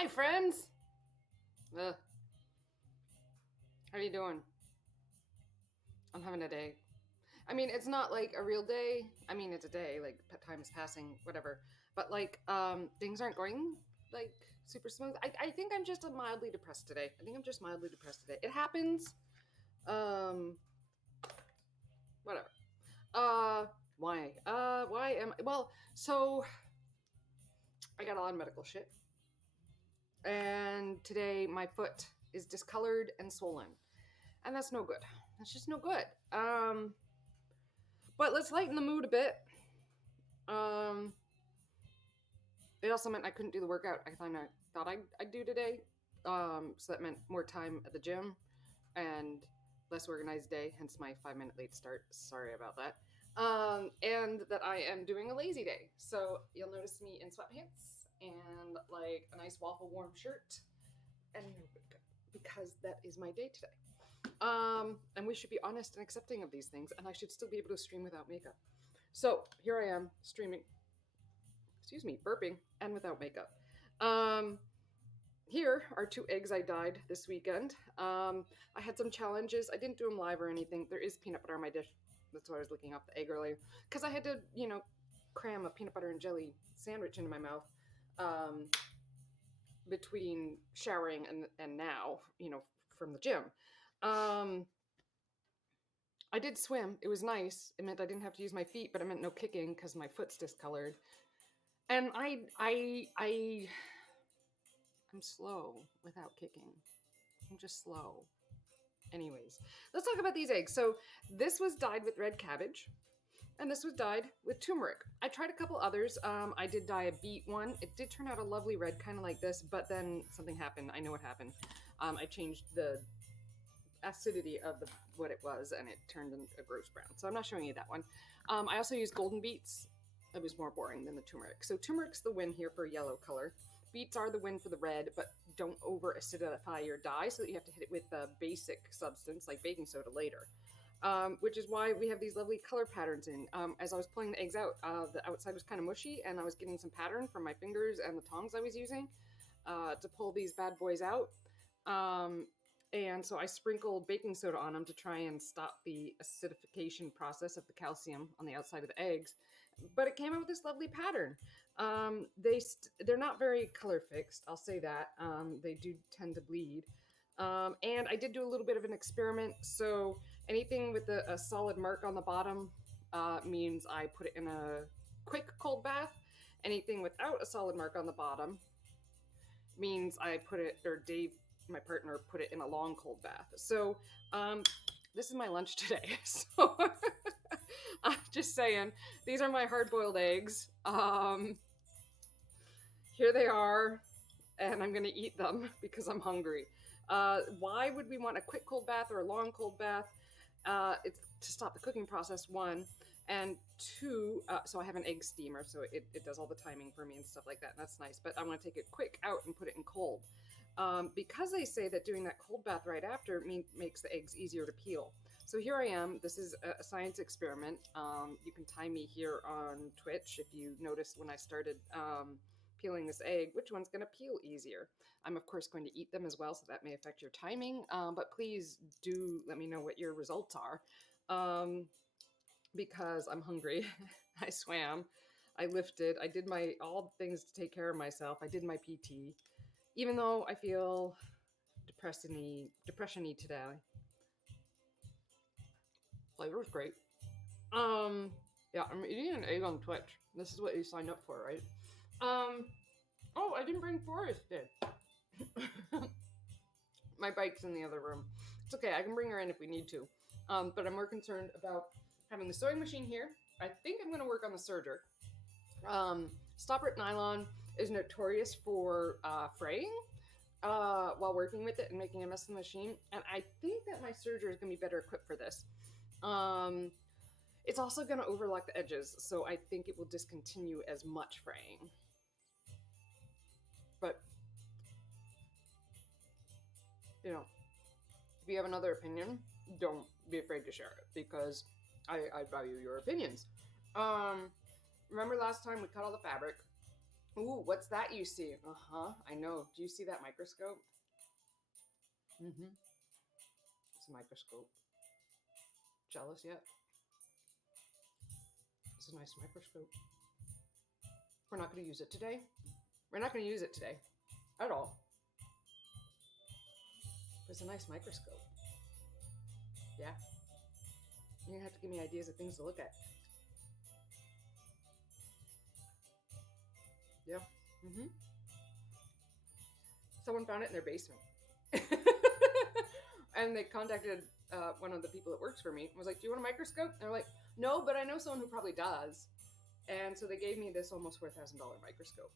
Hi, friends. Ugh. How are you doing? I'm having a day. I mean, it's not like a real day. I mean, it's a day. Like time is passing, whatever. But things aren't going like super smooth. I think I'm just mildly depressed today. I think I'm just mildly depressed today. It happens. Um, whatever. Uh, why? Why am I? Well, so I got a lot of medical shit, and today my foot is discolored and swollen, and that's no good. That's just no good. But let's lighten the mood a bit. Um, it also meant I couldn't do the workout I thought I'd do today. So that meant more time at the gym and less organized day, hence my 5 minute late start. Sorry about that. And that I am doing a lazy day. So you'll notice me in sweatpants and like a nice waffle warm shirt and no makeup because that is my day today. And we should be honest and accepting of these things, and I should still be able to stream without makeup. So here I am streaming, excuse me, burping, and without makeup. Um, Here are two eggs I dyed this weekend. I had some challenges. I didn't do them live or anything. There is peanut butter on my dish. That's why I was looking off the egg earlier. Because I had to, cram a peanut butter and jelly sandwich into my mouth between showering and now, from the gym. Um, I did swim. It was nice. It meant I didn't have to use my feet, but it meant no kicking because my foot's discolored. And I'm slow without kicking. I'm just slow. Anyways, let's talk about these eggs. So this was dyed with red cabbage, and this was dyed with turmeric. I tried a couple others. I did dye a beet one. It did turn out a lovely red, kind of like this, but then something happened. I know what happened. I changed the acidity of what it was, and it turned into a gross brown. So I'm not showing you that one. I also used golden beets. It was more boring than the turmeric. So turmeric's the win here for yellow color. Beets are the win for the red, but don't over acidify your dye so that you have to hit it with a basic substance like baking soda later. Which is why we have these lovely color patterns in. As I was pulling the eggs out, the outside was kind of mushy, and I was getting some pattern from my fingers and the tongs I was using to pull these bad boys out. Um, and so I sprinkled baking soda on them to try and stop the acidification process of the calcium on the outside of the eggs. But it came out with this lovely pattern. They're not very color fixed, I'll say that. They do tend to bleed. And I did do a little bit of an experiment. So anything with a solid mark on the bottom means I put it in a quick cold bath. Anything without a solid mark on the bottom means I put it, or Dave, my partner, put it in a long cold bath. So this is my lunch today. So I'm just saying, these are my hard boiled eggs. Here they are, and I'm gonna eat them because I'm hungry. Why would we want a quick cold bath or a long cold bath? It's to stop the cooking process, one, and two, so I have an egg steamer, so it does all the timing for me and stuff like that, and that's nice. But I want to take it quick out and put it in cold. Because they say that doing that cold bath right after makes the eggs easier to peel. So here I am. This is a science experiment. You can time me here on Twitch if you noticed when I started peeling this egg, which one's going to peel easier. I'm of course going to eat them as well, so that may affect your timing, but please do let me know what your results are, because I'm hungry. I swam, I lifted, I did all the things to take care of myself. I did my PT, even though I feel depression-y today. Flavor was great. Yeah, I'm eating an egg on Twitch. This is what you signed up for, right? Oh, I didn't bring Forrest in. My bike's in the other room. It's okay, I can bring her in if we need to. But I'm more concerned about having the sewing machine here. I think I'm going to work on the serger. Stop Rip Nylon is notorious for fraying while working with it and making a mess of the machine. And I think that my serger is going to be better equipped for this. It's also going to overlock the edges, so I think it will discontinue as much fraying. But, if you have another opinion, don't be afraid to share it, because I value your opinions. Remember last time we cut all the fabric? Ooh, what's that you see? Uh-huh, I know. Do you see that microscope? Mm-hmm. It's a microscope. Jealous yet? It's a nice microscope. We're not going to use it today. We're not going to use it today at all. But it's a nice microscope. Yeah. You're going to have to give me ideas of things to look at. Yeah. Mm-hmm. Someone found it in their basement. And they contacted one of the people that works for me and was like, do you want a microscope? And they're like, no, but I know someone who probably does. And so they gave me this almost $4,000 microscope.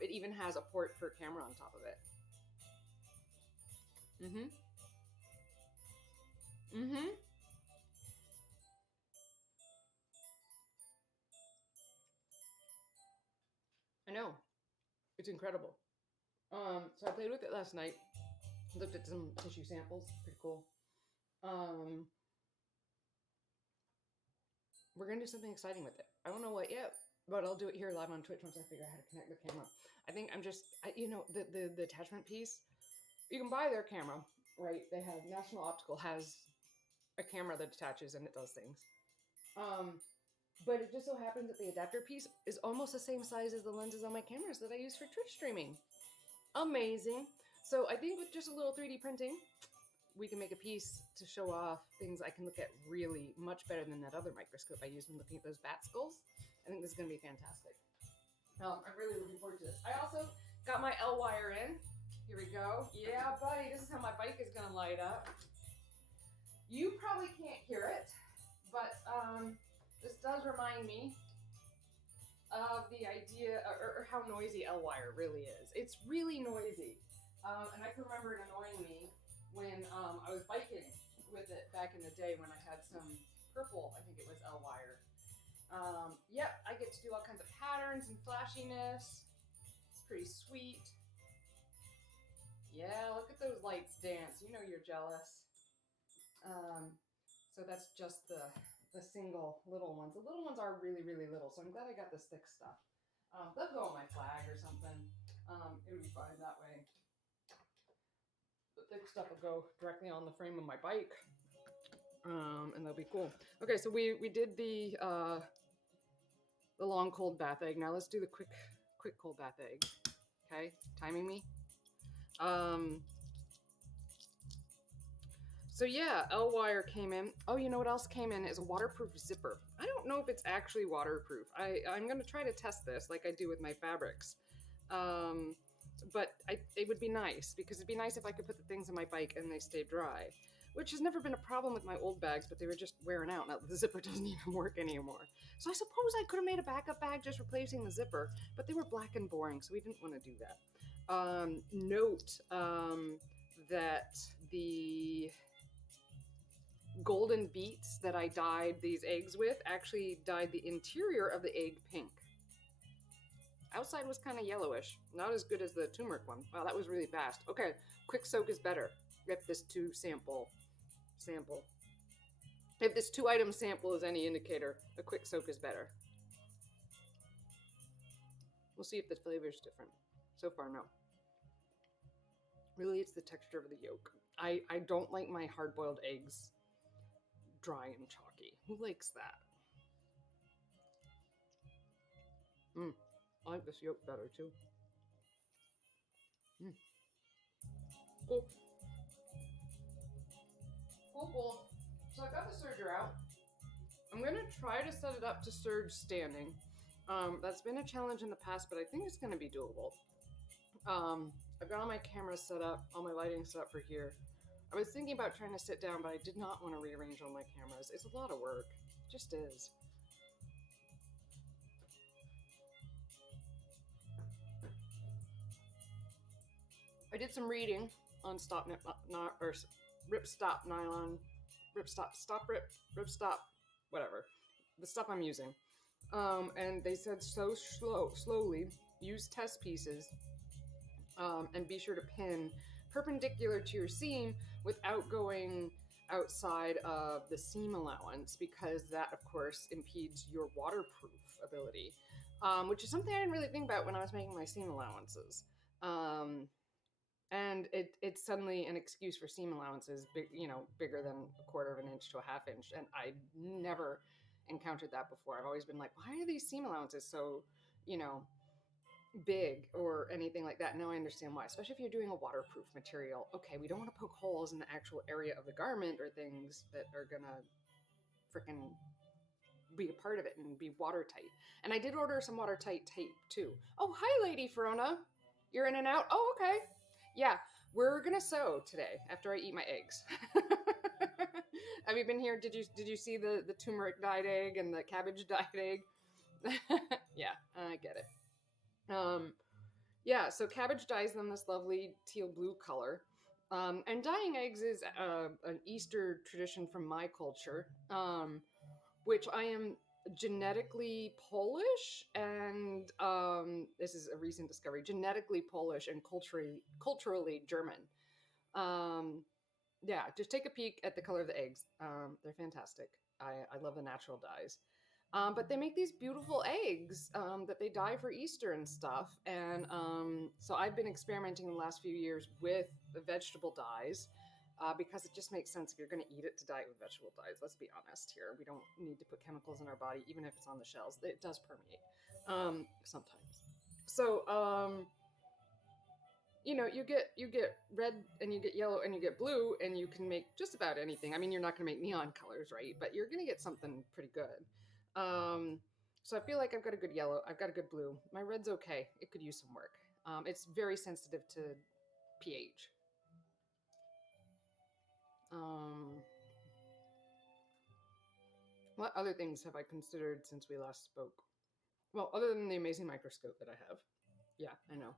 It even has a port for a camera on top of it. Mm-hmm. Mm-hmm. I know. It's incredible. So I played with it last night. Looked at some tissue samples. Pretty cool. We're gonna do something exciting with it. I don't know what yet, but I'll do it here live on Twitch once I figure out how to connect the camera. I think I'm just, the attachment piece. You can buy their camera, right? They have National Optical has a camera that attaches and it does things. But it just so happens that the adapter piece is almost the same size as the lenses on my cameras that I use for Twitch streaming. Amazing. So I think with just a little 3D printing, we can make a piece to show off things I can look at really much better than that other microscope I used when looking at those bat skulls. I think this is going to be fantastic. I'm really looking forward to this. I also got my L wire in. Here we go. Yeah, buddy, this is how my bike is going to light up. You probably can't hear it, but this does remind me of the idea or how noisy L wire really is. It's really noisy. And I can remember it annoying me when I was biking with it back in the day when I had some purple, I think it was L wire. Yep, I get to do all kinds of patterns and flashiness. It's pretty sweet. Yeah, look at those lights dance. You know you're jealous. So that's just the single little ones. The little ones are really, really little, so I'm glad I got this thick stuff. They'll go on my flag or something. It'll be fine that way. The thick stuff will go directly on the frame of my bike, and they'll be cool. Okay, so we did the long cold bath egg. Now let's do the quick cold bath egg. Okay, timing me. So yeah, L wire came in. Oh, you know what else came in is a waterproof zipper. I don't know if it's actually waterproof. I'm gonna try to test this like I do with my fabrics. But it would be nice because it'd be nice if I could put the things on my bike and they stay dry, which has never been a problem with my old bags, but they were just wearing out. Now the zipper doesn't even work anymore. So I suppose I could have made a backup bag just replacing the zipper, but they were black and boring, so we didn't want to do that. Note that the golden beets that I dyed these eggs with actually dyed the interior of the egg pink. Outside was kind of yellowish, not as good as the turmeric one. Wow, that was really fast. Okay, quick soak is better. If this two item sample is any indicator, a quick soak is better. We'll see if the flavor is different. So far, no. Really, it's the texture of the yolk. I don't like my hard-boiled eggs dry and chalky. Who likes that? I like this yolk better too. Cool. Cool. So I got the serger out. I'm gonna try to set it up to serge standing. That's been a challenge in the past, but I think it's gonna be doable. I've got all my cameras set up, all my lighting set up for here. I was thinking about trying to sit down, but I did not want to rearrange all my cameras. It's a lot of work. It just is. I did some reading on RipStop Nylon, RipStop, whatever, the stuff I'm using. And they said slowly, use test pieces, and be sure to pin perpendicular to your seam without going outside of the seam allowance, because that, of course, impedes your waterproof ability. which is something I didn't really think about when I was making my seam allowances. Um, and it's suddenly an excuse for seam allowances, big, bigger than a quarter of an inch to a half inch, and I never encountered that before. I've always been like, why are these seam allowances so, you know, big or anything like that? Now I understand why, especially if you're doing a waterproof material. Okay, we don't want to poke holes in the actual area of the garment or things that are gonna freaking be a part of it and be watertight. And I did order some watertight tape too. Oh, hi, Lady Verona. You're in and out. Oh, okay. Yeah, we're gonna sew today after I eat my eggs. Have you been here? Did you see the turmeric dyed egg and the cabbage dyed egg? Yeah, I get it. Yeah, so cabbage dyes them this lovely teal blue color. And dyeing eggs is an Easter tradition from my culture. Which I am genetically Polish, and this is a recent discovery: genetically Polish and culturally German. Um, yeah, just take a peek at the color of the eggs. They're fantastic. I love the natural dyes. But they make these beautiful eggs that they dye for Easter and stuff. And so I've been experimenting the last few years with the vegetable dyes because it just makes sense if you're going to eat it to dye it with vegetable dyes. Let's be honest here. We don't need to put chemicals in our body, even if it's on the shells. It does permeate sometimes. So, you get red and you get yellow and you get blue and you can make just about anything. I mean, you're not going to make neon colors, right? But you're going to get something pretty good. So I feel like I've got a good yellow. I've got a good blue. My red's okay. It could use some work. It's very sensitive to pH. Um, what other things have I considered since we last spoke? Well, other than the amazing microscope that I have. Yeah, I know.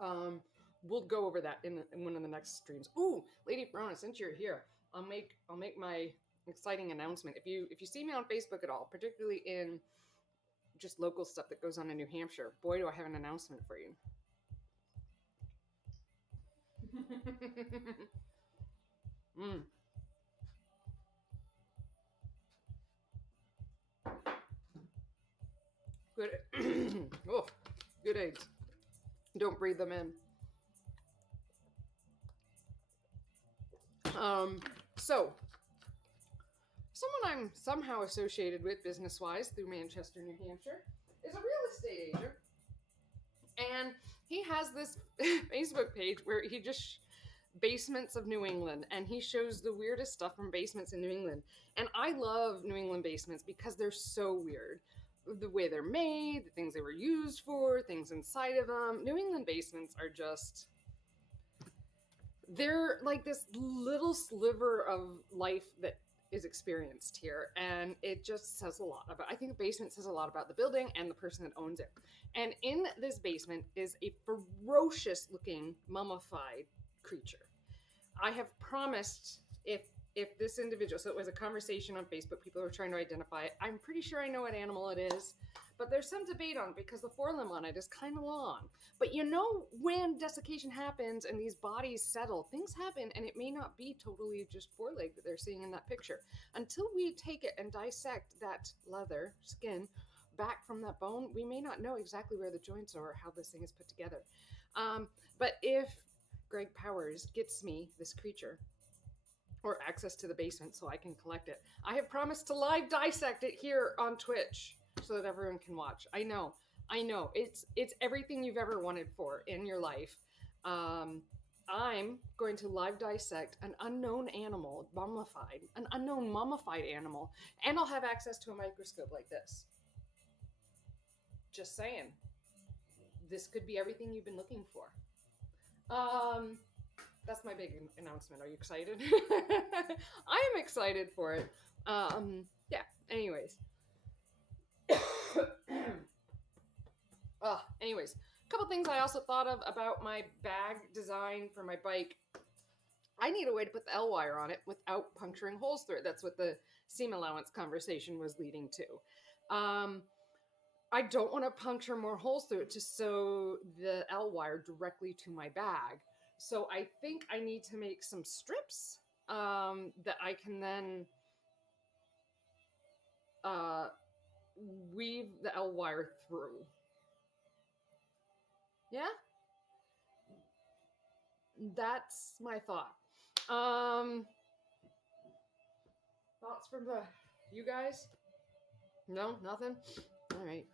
Um, we'll go over that in one of the next streams. Ooh, Lady Verona, since you're here, I'll make my exciting announcement. If you see me on Facebook at all, particularly in just local stuff that goes on in New Hampshire, boy, do I have an announcement for you. mm. Good. Oh, good eggs. Don't breathe them in. So someone I'm somehow associated with business-wise through Manchester, New Hampshire, is a real estate agent, and he has this Facebook page where he just basements of New England, and he shows the weirdest stuff from basements in New England. And I love New England basements because they're so weird. The way they're made, the things they were used for, things inside of them. New England basements are just, they're like this little sliver of life that is experienced here, and it just says a lot about, I think the basement says a lot about the building and the person that owns it. And in this basement is a ferocious looking mummified creature. I have promised, if this individual, so it was a conversation on Facebook, people were trying to identify it. I'm pretty sure I know what animal it is, but there's some debate on it because the forelimb on it is kind of long. But when desiccation happens and these bodies settle, things happen, and it may not be totally just foreleg that they're seeing in that picture. Until we take it and dissect that leather, skin, back from that bone, we may not know exactly where the joints are or how this thing is put together. But if Greg Powers gets me this creature or access to the basement so I can collect it, I have promised to live dissect it here on Twitch so that everyone can watch. I know. It's everything you've ever wanted for in your life. I'm going to live dissect an unknown animal, an unknown mummified animal, and I'll have access to a microscope like this. Just saying. This could be everything you've been looking for. That's my big announcement. Are you excited? I am excited for it. Yeah. Anyways. Anyways, a couple things I also thought of about my bag design for my bike. I need a way to put the L wire on it without puncturing holes through it. That's what the seam allowance conversation was leading to. I don't want to puncture more holes through it to sew the L wire directly to my bag. So I think I need to make some strips that I can then weave the L wire through. Yeah, that's my thought. Thoughts from you guys? No, nothing. All right.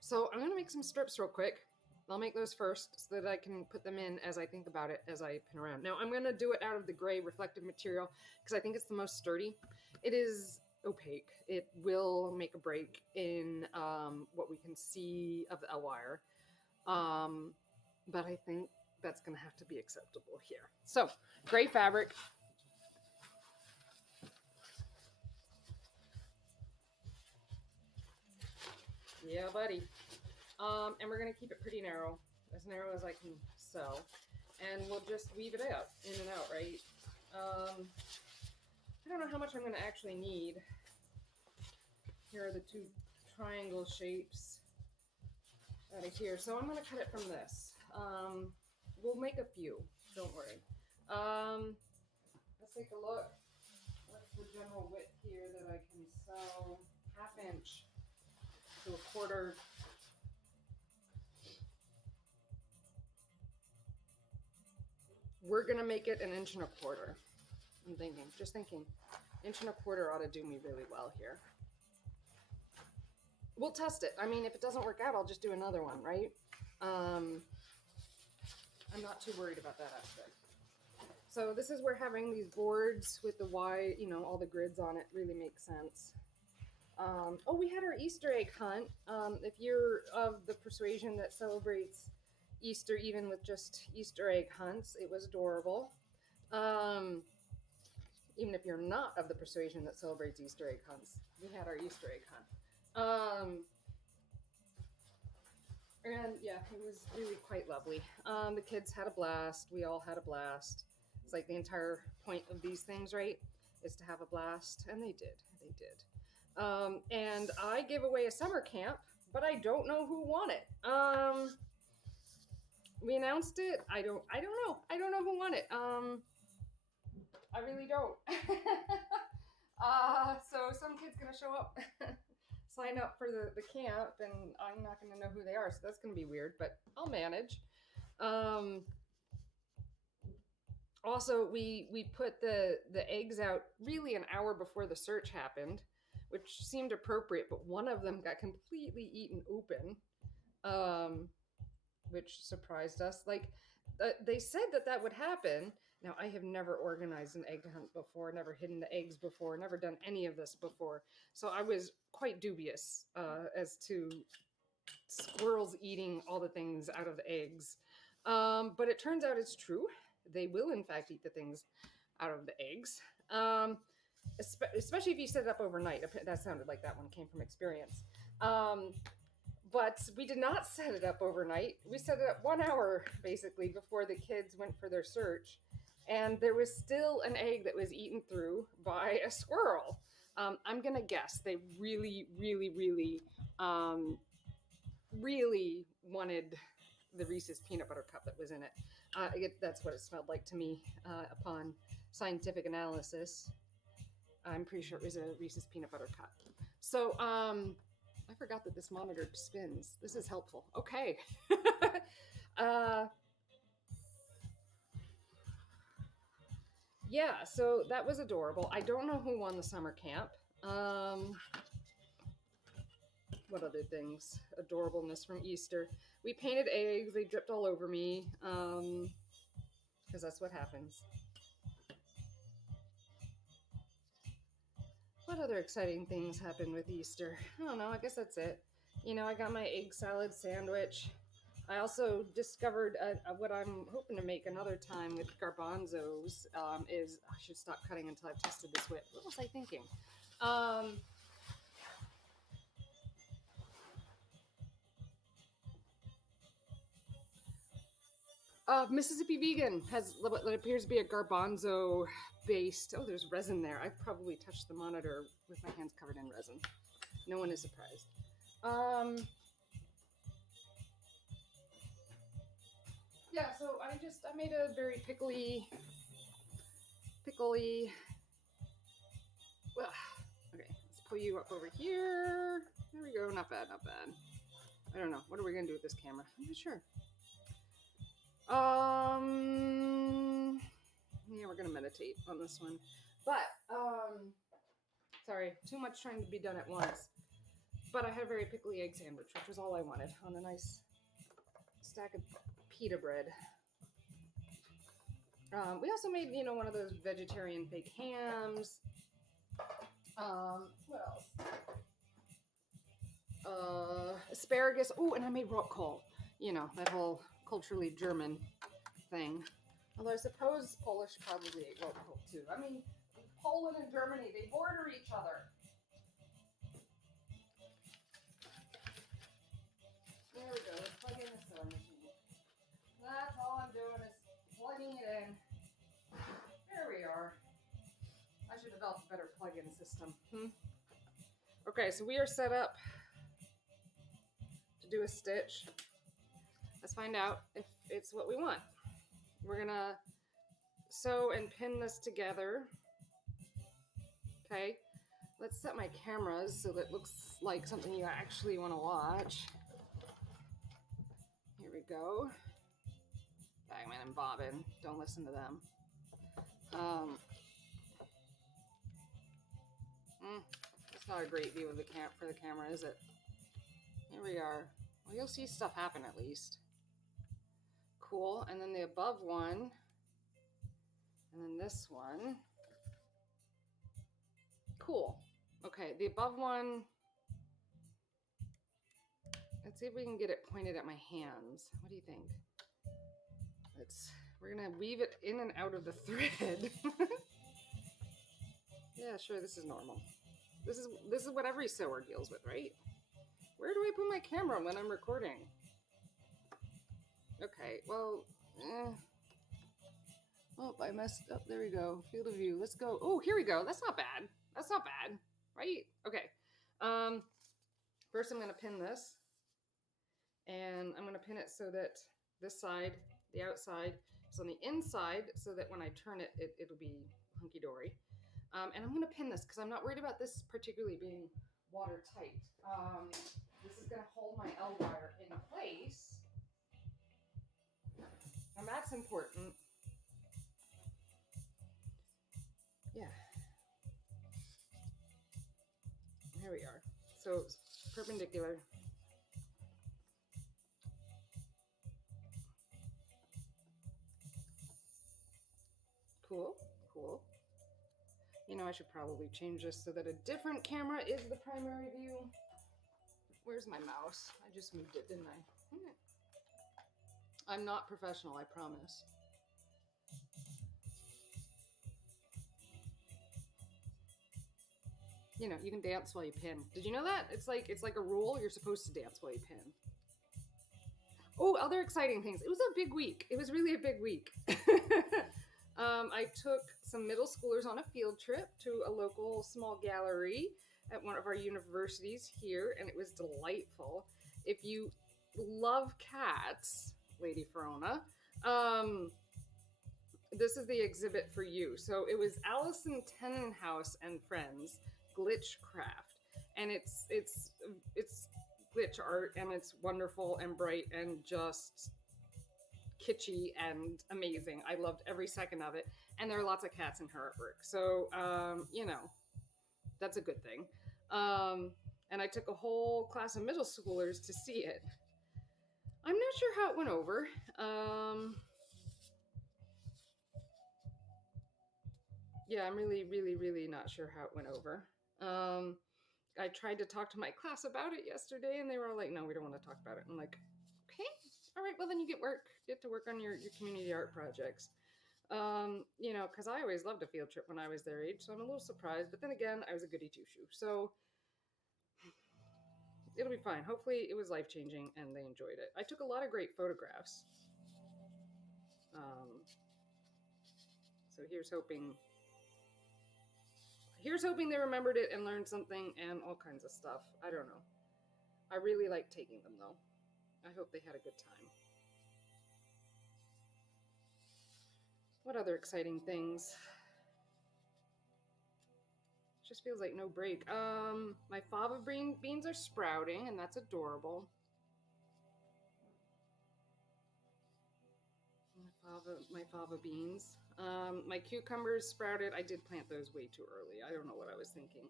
So I'm gonna make some strips real quick. I'll make those first so that I can put them in as I think about it as I pin around. Now I'm gonna do it out of the gray reflective material because I think it's the most sturdy. It is opaque. It will make a break in what we can see of the L wire. But I think that's gonna have to be acceptable here. So gray fabric. Yeah, buddy. And we're gonna keep it pretty narrow as I can sew. And we'll just weave it out, in and out, right? I don't know how much I'm gonna actually need. Here are the two triangle shapes out of here. So I'm gonna cut it from this. We'll make a few, don't worry. Let's take a look. What's the general width here that I can sew? 1/2 inch to 1/4. We're gonna make it 1 1/4 inch. I'm thinking, just thinking, 1 1/4 inch ought to do me really well here. We'll test it. I mean, if it doesn't work out, I'll just do another one, right? I'm not too worried about that aspect. So this is where having these boards with the wide, you know, all the grids on it really makes sense. Oh, we had our Easter egg hunt. If you're of the persuasion that celebrates Easter even with just Easter egg hunts, it was adorable. Even if you're not of the persuasion that celebrates Easter egg hunts, we had our Easter egg hunt. And yeah, it was really quite lovely. The kids had a blast. We all had a blast. It's like the entire point of these things, right? Is to have a blast. And they did. They did. And I gave away a summer camp, but I don't know who won it. We announced it. I don't know. I don't know who won it. I really don't. So some kid's gonna show up, sign up for the camp, and I'm not gonna know who they are. So that's gonna be weird, but I'll manage. Also, we put the eggs out really an hour before the search happened, which seemed appropriate, but one of them got completely eaten open, which surprised us. Like, they said that would happen. Now, I have never organized an egg hunt before, never hidden the eggs before, never done any of this before. So I was quite dubious as to squirrels eating all the things out of the eggs. But it turns out it's true. They will, in fact, eat the things out of the eggs. Especially if you set it up overnight. That sounded like that one came from experience. But we did not set it up overnight. We set it up 1 hour, basically, before the kids went for their search. And there was still an egg that was eaten through by a squirrel. I'm going to guess they really, really, really, really wanted the Reese's peanut butter cup that was in it. That's what it smelled like to me upon scientific analysis. I'm pretty sure it was a Reese's peanut butter cup. So, I forgot that this monitor spins. This is helpful. Okay. Yeah, so that was adorable. I don't know who won the summer camp. What other things? Adorableness from Easter. We painted eggs. They dripped all over me. Because that's what happens. What other exciting things happened with Easter? I don't know. I guess that's it. You know, I got my egg salad sandwich. I also discovered what I'm hoping to make another time with garbanzos is I should stop cutting until I've tested this width. What was I thinking? Mississippi Vegan has what appears to be a garbanzo based. Oh, there's resin there. I've probably touched the monitor with my hands covered in resin. No one is surprised. Yeah, so I made a very pickly, well, okay, let's pull you up over here. There we go. Not bad, not bad. I don't know. What are we going to do with this camera? I'm not sure. Yeah, we're going to meditate on this one. But, sorry, too much trying to be done at once. But I had a very pickly egg sandwich, which was all I wanted, on a nice stack of pita bread. We also made, you know, one of those vegetarian fake hams. What else? Asparagus. Oh, and I made rotkohl. You know, that whole culturally German thing. Although I suppose Polish probably ate rotkohl too. I mean, Poland and Germany, they border each other. There we go. Let's plug in the sewing machine. That's all I'm doing is plugging it in. There we are. I should develop a better plug-in system. Okay, so we are set up to do a stitch. Let's find out if it's what we want. We're gonna sew and pin this together. Okay, let's set my cameras so that it looks like something you actually want to watch. Here we go. Bagman and Bobbin, don't listen to them. It's not a great view of the for the camera, is it? Here we are. Well, you'll see stuff happen at least. Cool. And then the above one, and then this one. Cool. Okay, the above one. Let's see if we can get it pointed at my hands. What do you think? We're gonna weave it in and out of the thread. Yeah, sure, this is normal. This is what every sewer deals with, right? Where do I put my camera when I'm recording? Okay, well, oh, I messed up. There we go. Field of view. Let's go. Oh, here we go. That's not bad. That's not bad, right? Okay. First I'm gonna pin this, and I'm gonna pin it so that this side, the outside, is on the inside, so that when I turn it, it'll be hunky-dory. And I'm gonna pin this because I'm not worried about this particularly being watertight. This is gonna hold my L-wire in place. And that's important. Yeah. Here we are. So it's perpendicular. Cool, cool. You know, I should probably change this so that a different camera is the primary view. Where's my mouse? I just moved it, didn't I? I'm not professional, I promise. You know, you can dance while you pin. Did you know that? It's like a rule. You're supposed to dance while you pin. Oh, other exciting things. It was a big week. It was really a big week. I took some middle schoolers on a field trip to a local small gallery at one of our universities here, and it was delightful. If you love cats, Lady Verona, this is the exhibit for you. So it was Alison Tenenhouse and Friends Glitchcraft, and it's glitch art, and it's wonderful and bright and just kitschy and amazing. I loved every second of it, and there are lots of cats in her artwork, so you know, that's a good thing. And I took a whole class of middle schoolers to see it. I'm not sure how it went over. Yeah, I'm really not sure how it went over. I tried to talk to my class about it yesterday, and they were all like, no, we don't want to talk about it. I'm like, okay, all right, well then you get to work on your community art projects. You know, because I always loved a field trip when I was their age, so I'm a little surprised. But then again, I was a goody two-shoe, so it'll be fine. Hopefully it was life-changing and they enjoyed it. I took a lot of great photographs. So here's hoping they remembered it and learned something and all kinds of stuff. I don't know. I really like taking them though. I hope they had a good time. What other exciting things? Just feels like no break. My fava beans are sprouting, and that's adorable. My fava beans. My cucumbers sprouted. I did plant those way too early. I don't know what I was thinking.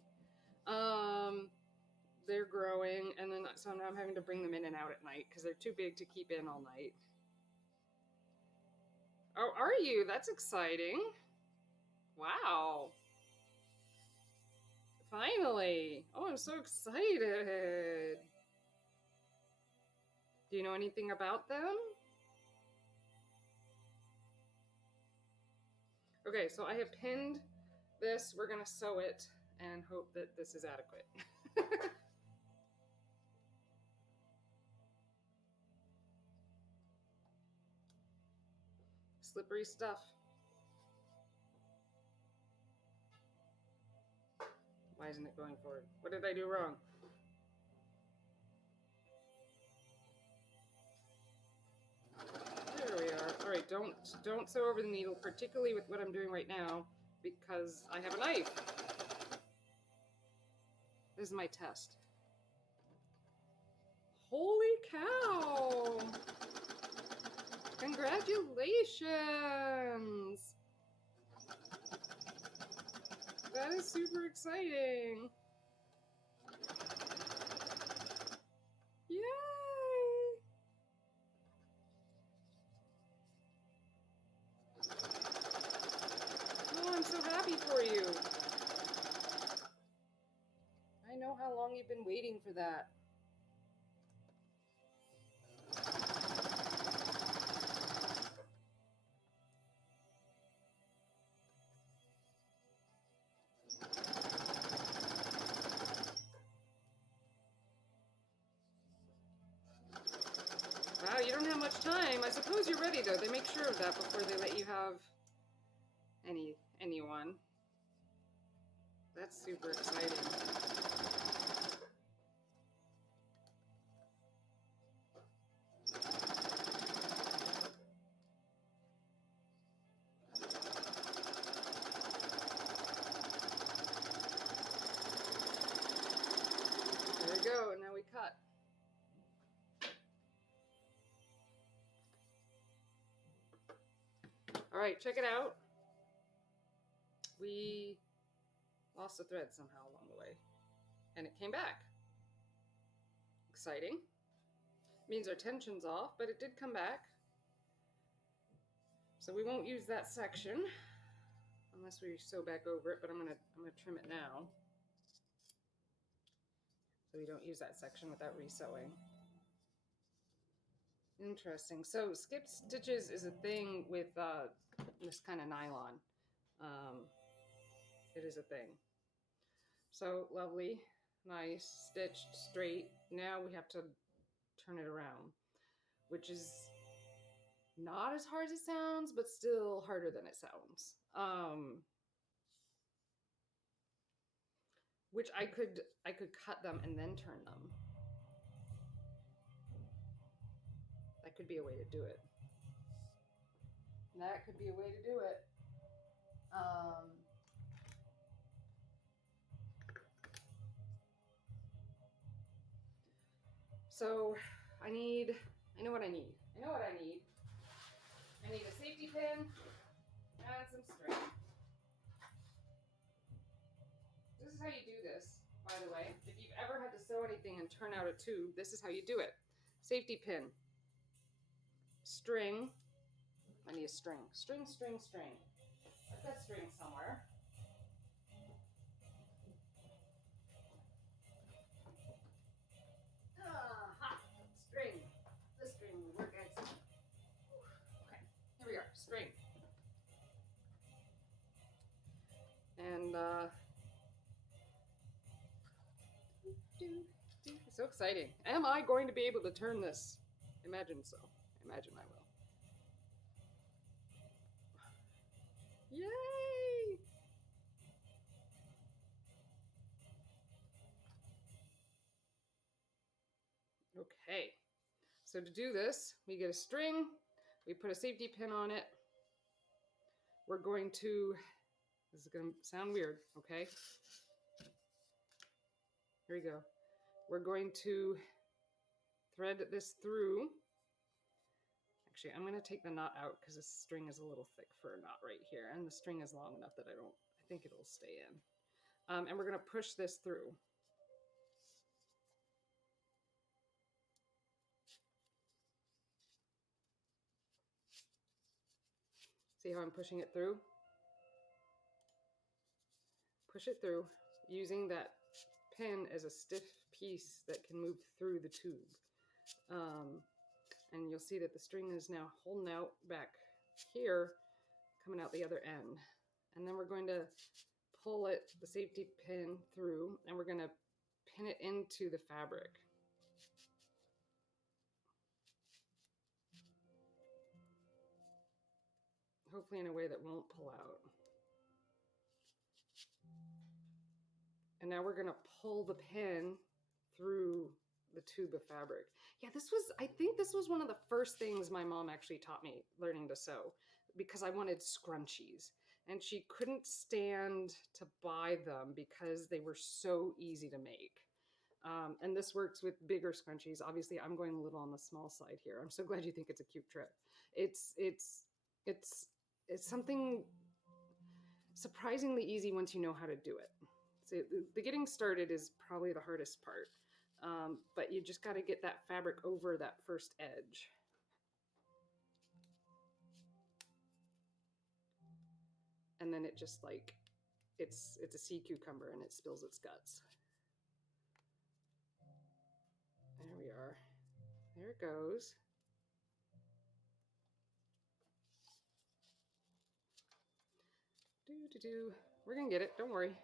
They're growing, and then so now I'm having to bring them in and out at night because they're too big to keep in all night. Oh, are you? That's exciting. Wow. Finally. Oh, I'm so excited. Do you know anything about them? Okay, so I have pinned this. We're going to sew it and hope that this is adequate. Slippery stuff. Why isn't it going forward? What did I do wrong? There we are. All right, don't sew over the needle, particularly with what I'm doing right now, because I have a knife. This is my test. Holy cow! Congratulations! That is super exciting. Yay! Oh, I'm so happy for you. I know how long you've been waiting for that. Wow, you don't have much time. I suppose you're ready, though. They make sure of that before they let you have anyone. That's super exciting. There we go, and now we cut. All right, check it out. We lost a thread somehow along the way, and it came back. Exciting. Means our tension's off, but it did come back. So we won't use that section unless we sew back over it, but I'm gonna trim it now so we don't use that section without resewing. Interesting. So skip stitches is a thing with this kind of nylon. It is a thing. So lovely, nice, stitched, straight. Now we have to turn it around, which is not as hard as it sounds, but still harder than it sounds. Which I could cut them and then turn them. That could be a way to do it. That could be a way to do it. So I know what I need. I need a safety pin and some string. This is how you do this, by the way. If you've ever had to sew anything and turn out a tube, this is how you do it. Safety pin, string. I need a string. String. I've got string somewhere. String. The string will work excellent. Okay, here we are. String. And it's so exciting. Am I going to be able to turn this? Imagine so. Imagine I will. Yay! Okay, so to do this, we get a string, we put a safety pin on it. We're going to, this is going to sound weird, okay? Here we go. We're going to thread this through. Actually, I'm going to take the knot out because this string is a little thick for a knot right here. And the string is long enough that I think it'll stay in. And we're going to push this through. See how I'm pushing it through? Push it through using that pin as a stiff piece that can move through the tube. And you'll see that the string is now holding out back here, coming out the other end. And then we're going to pull it, the safety pin through, and we're going to pin it into the fabric. Hopefully in a way that won't pull out. And now we're going to pull the pin through the tube of fabric. Yeah, I think this was one of the first things my mom actually taught me learning to sew, because I wanted scrunchies. And she couldn't stand to buy them because they were so easy to make. And this works with bigger scrunchies. Obviously, I'm going a little on the small side here. I'm so glad you think it's a cute trick. It's something surprisingly easy once you know how to do it. So the getting started is probably the hardest part. But you just got to get that fabric over that first edge. And then it just like, it's a sea cucumber and it spills its guts. There we are. There it goes. We're gonna get it, don't worry.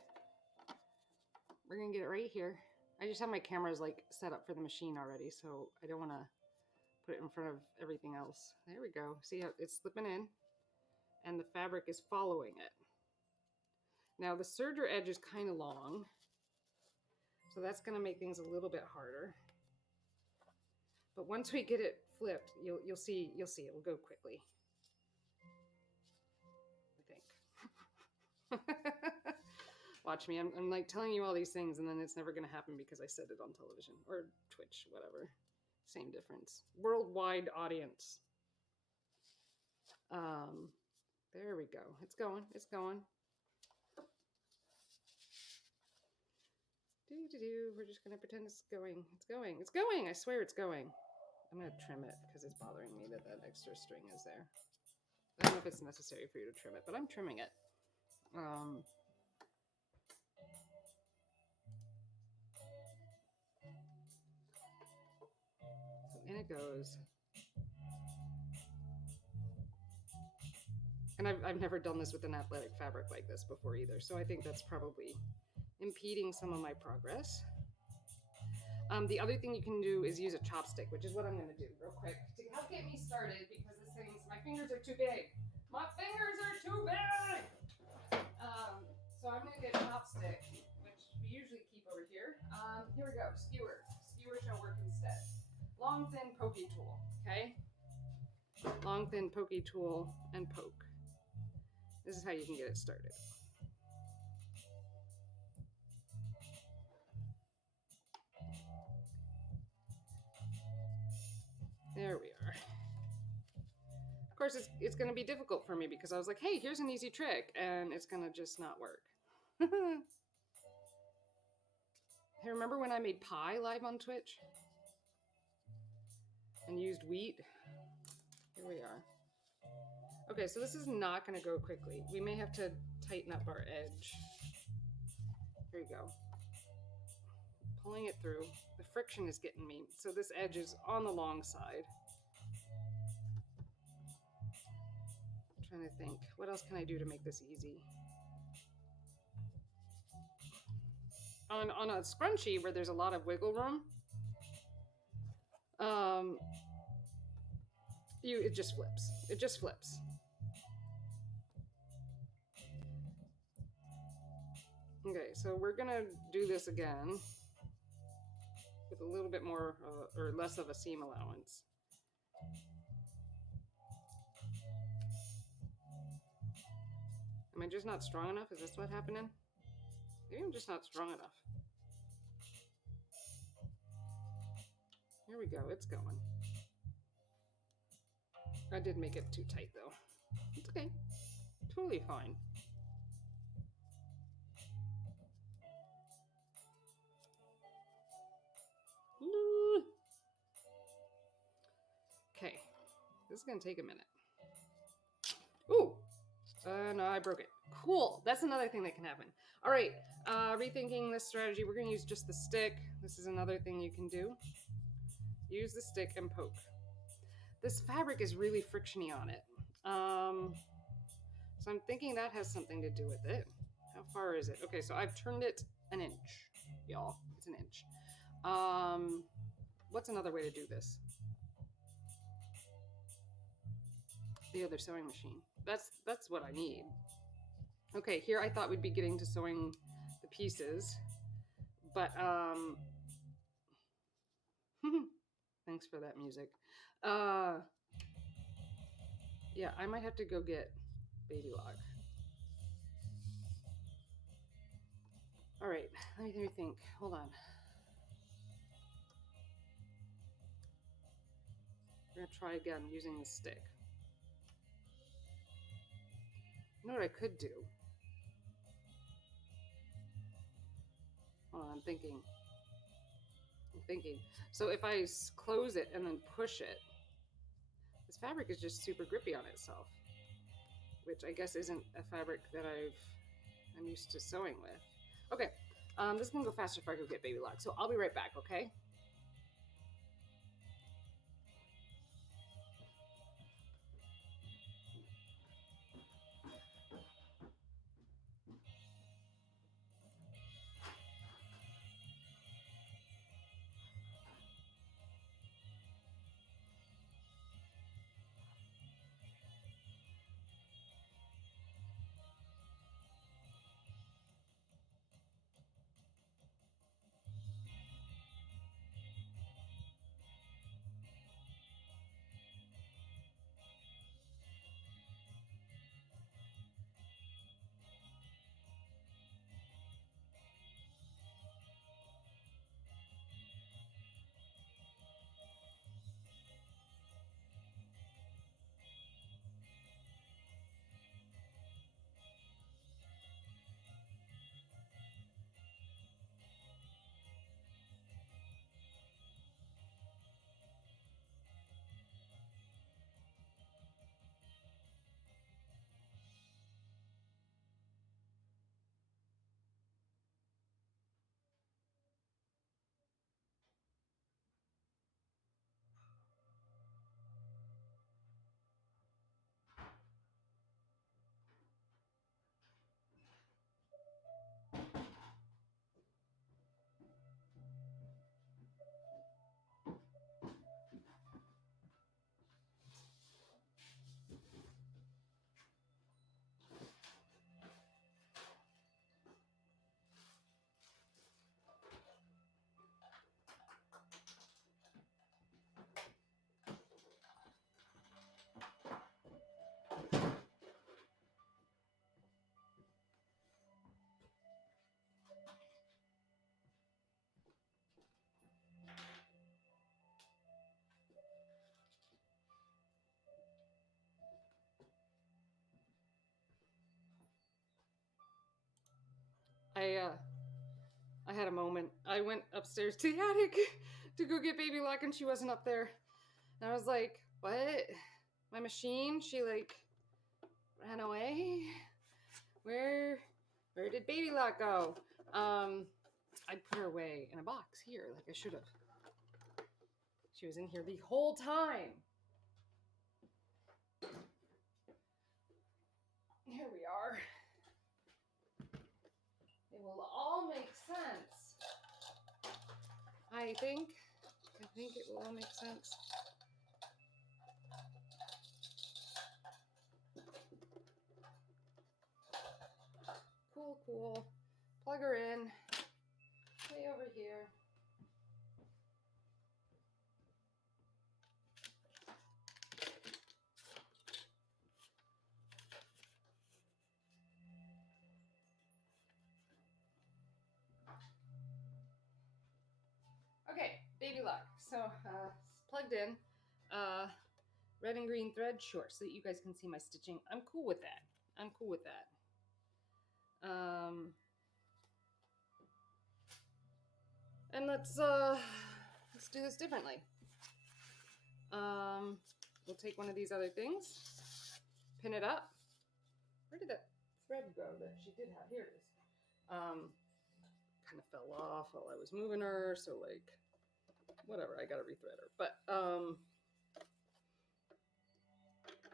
We're gonna get it right here. I just have my cameras like set up for the machine already, so I don't want to put it in front of everything else. There we go. See how it's slipping in and the fabric is following it. Now the serger edge is kind of long, so that's going to make things a little bit harder. But once we get it flipped, you'll see it will go quickly, I think. Watch me. I'm like telling you all these things and then it's never going to happen because I said it on television or Twitch, whatever. Same difference. Worldwide audience. There we go. It's going. It's going. We're just going to pretend it's going. It's going. It's going. I swear it's going. I'm going to trim it because it's bothering me that that extra string is there. I don't know if it's necessary for you to trim it, but I'm trimming it. So in it goes. And I've never done this with an athletic fabric like this before either, so I think that's probably impeding some of my progress. The other thing you can do is use a chopstick, which is what I'm going to do real quick to help get me started because my fingers are too big. My fingers are too big! So I'm going to get a chopstick, which we usually keep over here. Here we go, skewer. Skewer shall work instead. Long, thin, pokey tool, okay? Long, thin, pokey tool, and poke. This is how you can get it started. There we are. Of course, it's going to be difficult for me because I was like, hey, here's an easy trick, and it's going to just not work. Hey, remember when I made pie live on Twitch? And used wheat? Here we are. Okay, so this is not going to go quickly. We may have to tighten up our edge. Here you go. Pulling it through. The friction is getting me. So this edge is on the long side. I'm trying to think. What else can I do to make this easy? On a scrunchie where there's a lot of wiggle room, it just flips. It just flips. Okay, so we're gonna do this again with a little bit more or less of a seam allowance. Am I just not strong enough? Is this what's happening? Maybe I'm just not strong enough. Here we go. It's going. I did make it too tight though. It's okay. Totally fine. Okay. This is going to take a minute. Ooh. No, I broke it. Cool. That's another thing that can happen. All right. Rethinking this strategy. We're going to use just the stick. This is another thing you can do. Use the stick and poke. This fabric is really frictiony on it. So I'm thinking that has something to do with it. How far is it? Okay, so I've turned it an inch, y'all. It's an inch. What's another way to do this? The other sewing machine. That's what I need. Okay, here I thought we'd be getting to sewing the pieces, but thanks for that music. Yeah, I might have to go get Baby Lock. All right, let me think. Hold on. We're gonna try again using the stick. You know what I could do? Hold on, I'm thinking. So if I close it and then push it, this fabric is just super grippy on itself, which I guess isn't a fabric that I'm used to sewing with. Okay, this is gonna go faster if I go get Baby Lock. So I'll be right back, okay? I had a moment. I went upstairs to the attic to go get Baby Lock and she wasn't up there. And I was like, what? My machine? She like ran away? Where did Baby Lock go? I put her away in a box here, like I should have. She was in here the whole time. Here we are. It will all make sense. I think it will all make sense. Cool. Plug her in. Way over here. Okay, Baby Lock. So plugged in red and green thread short so that you guys can see my stitching. I'm cool with that. I'm cool with that. And let's do this differently. We'll take one of these other things, pin it up. Where did that thread go that she did have? Here it is. Kind of fell off while I was moving her, so like, whatever, I gotta rethread her. But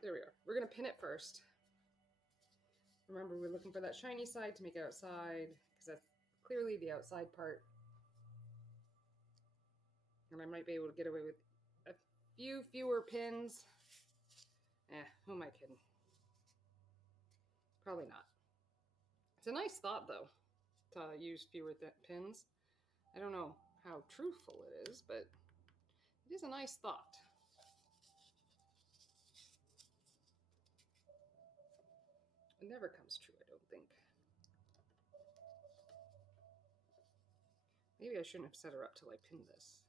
there we are. We're gonna pin it first. Remember, we're looking for that shiny side to make it outside, because that's clearly the outside part. And I might be able to get away with a few fewer pins. Who am I kidding? Probably not. It's a nice thought, though, to use fewer pins. I don't know how truthful it is, but it is a nice thought. It never comes true, I don't think. Maybe I shouldn't have set her up till I pinned this.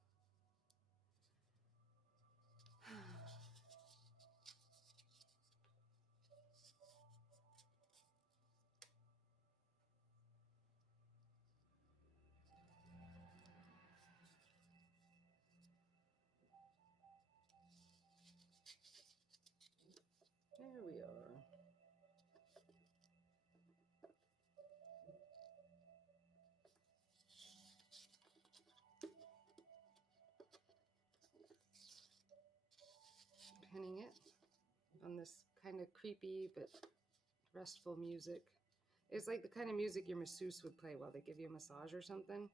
There we are. Pinning it on this kind of creepy but restful music. It's like the kind of music your masseuse would play while they give you a massage or something.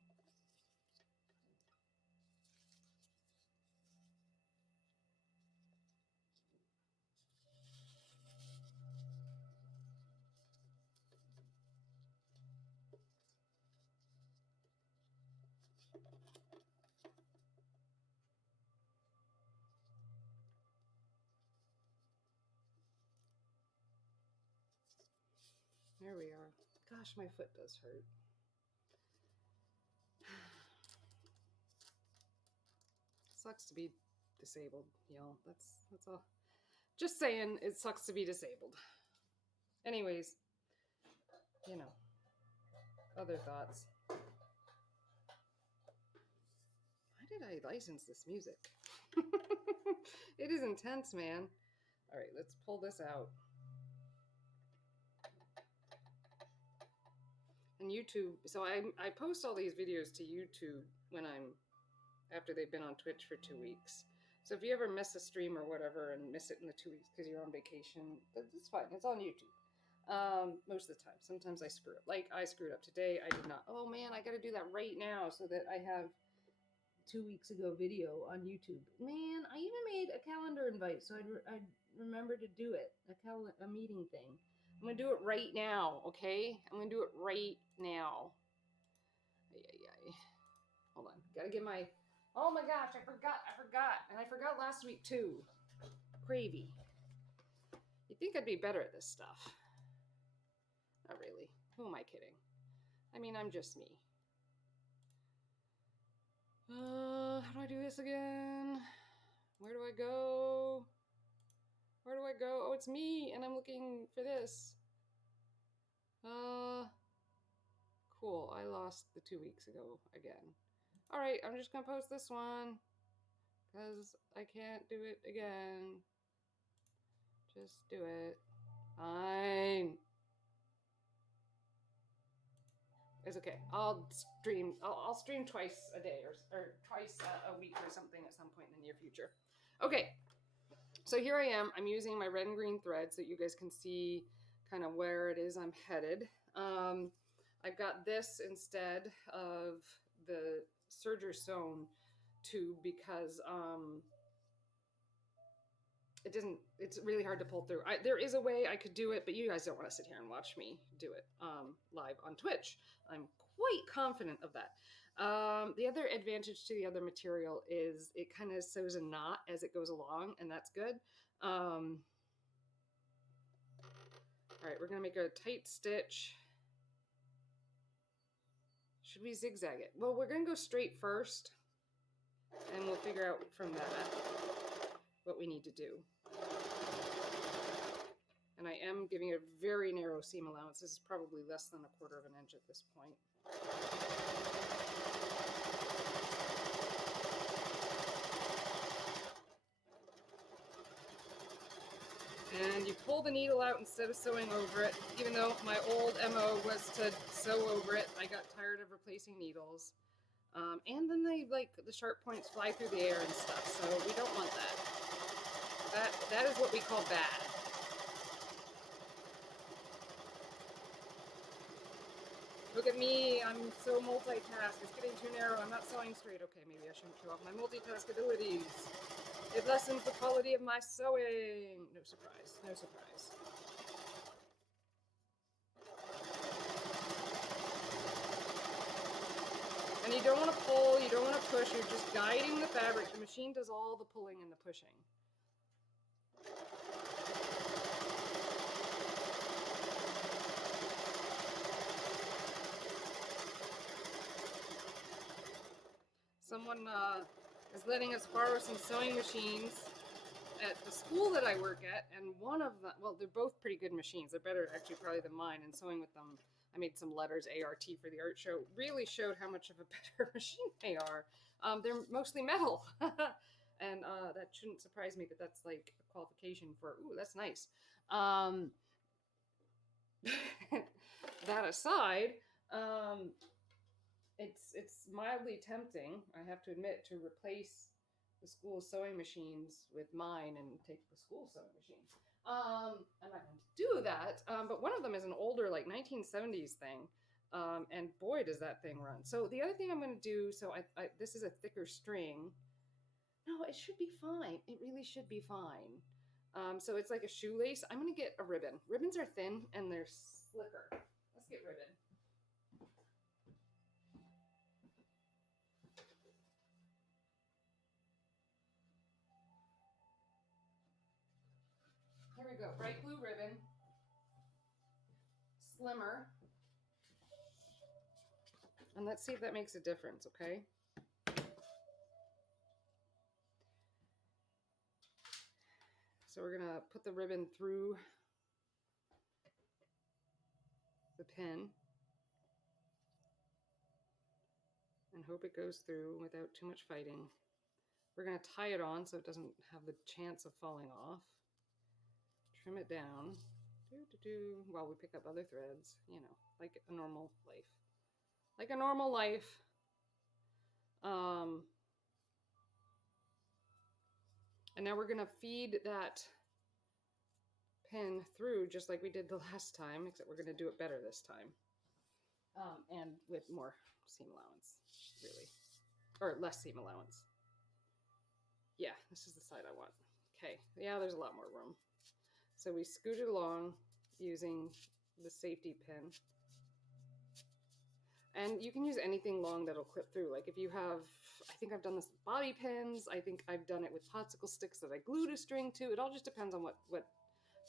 There we are. Gosh, my foot does hurt. Sucks to be disabled, y'all. That's all. Just saying, it sucks to be disabled. Anyways, you know, other thoughts. Why did I license this music? It is intense, man. All right, let's pull this out. And YouTube, so I post all these videos to YouTube after they've been on Twitch for 2 weeks. So if you ever miss a stream or whatever and miss it in the 2 weeks because you're on vacation, that's fine. It's on YouTube. Most of the time. Sometimes I screw up. Like I screwed up today. I did not. Oh man, I got to do that right now so that I have 2 weeks ago video on YouTube. Man, I even made a calendar invite so I'd remember to do it. A meeting thing. I'm going to do it right now, okay? I'm going to do it right now. Hold on. Got to get my... Oh my gosh, I forgot. And I forgot last week too. Gravy. You'd think I'd be better at this stuff. Not really. Who am I kidding? I mean, I'm just me. How do I do this again? Where do I go? Where do I go? Oh, it's me, and I'm looking for this. Cool. I lost the 2 weeks ago again. All right, I'm just gonna post this one because I can't do it again. Just do it. Fine. It's okay. I'll stream twice a day or twice a week or something at some point in the near future. Okay. So here I am. I'm using my red and green thread so you guys can see kind of where it is I'm headed. I've got this instead of the serger sewn tube because it's really hard to pull through. There is a way I could do it, but you guys don't want to sit here and watch me do it live on Twitch. I'm quite confident of that. The other advantage to the other material is it kind of sews a knot as it goes along, and that's good. All right, we're going to make a tight stitch. Should we zigzag it? Well, we're going to go straight first. And we'll figure out from that what we need to do. And I am giving a very narrow seam allowance. This is probably less than 1/4 of an inch at this point. And you pull the needle out instead of sewing over it. Even though my old MO was to sew over it, I got tired of replacing needles. And then the sharp points fly through the air and stuff, so we don't want that. That is what we call bad. Look at me, I'm so multitask. It's getting too narrow. I'm not sewing straight. Okay, maybe I shouldn't show off my multitask abilities. It lessens the quality of my sewing. No surprise, no surprise. And you don't want to pull, you don't want to push, you're just guiding the fabric. The machine does all the pulling and the pushing. Someone is letting us borrow some sewing machines at the school that I work at, and one of them, well, they're both pretty good machines. They're better actually probably than mine, and sewing with them, I made some letters, ART, for the art show, really showed how much of a better machine they are. They're mostly metal, and that shouldn't surprise me that that's like a qualification for, ooh, that's nice. That aside, it's mildly tempting, I have to admit, to replace the school sewing machines with mine and take the school sewing machine. I'm not going to do that, but one of them is an older, like 1970s thing, and boy, does that thing run. So the other thing I'm going to do, so this is a thicker string. No, it should be fine. It really should be fine. So it's like a shoelace. I'm going to get a ribbon. Ribbons are thin and they're slicker. Let's get ribbon. Here we go, bright blue ribbon, slimmer, and let's see if that makes a difference, okay? So we're gonna put the ribbon through the pin and hope it goes through without too much fighting. We're gonna tie it on so it doesn't have the chance of falling off. Trim it down. While we pick up other threads, you know, like a normal life. Like a normal life. And now we're gonna feed that pin through just like we did the last time, except we're gonna do it better this time. And with more seam allowance, really. Or less seam allowance. Yeah, this is the side I want. Okay, yeah, there's a lot more room. So we scoot it along using the safety pin. And you can use anything long that'll clip through. Like if you have, I think I've done this with bobby pins. I think I've done it with popsicle sticks that I glued a string to. It all just depends on what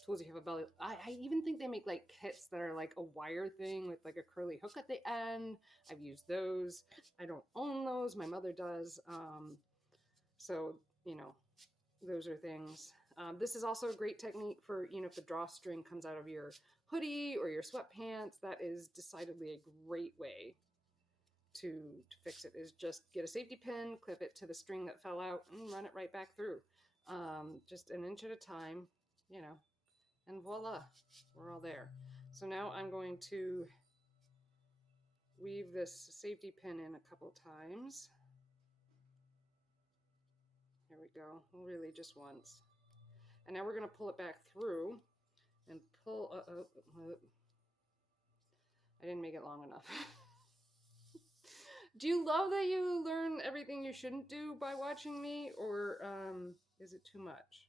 tools you have available. I even think they make like kits that are like a wire thing with like a curly hook at the end. I've used those. I don't own those. My mother does. So, you know, those are things. This is also a great technique for, you know, if the drawstring comes out of your hoodie or your sweatpants, that is decidedly a great way to fix it, is just get a safety pin, clip it to the string that fell out, and run it right back through. Just an inch at a time, you know, and voila, we're all there. So now I'm going to weave this safety pin in a couple times. Here we go, really just once. And now we're going to pull it back through and pull, I didn't make it long enough. Do you love that you learn everything you shouldn't do by watching me, or is it too much?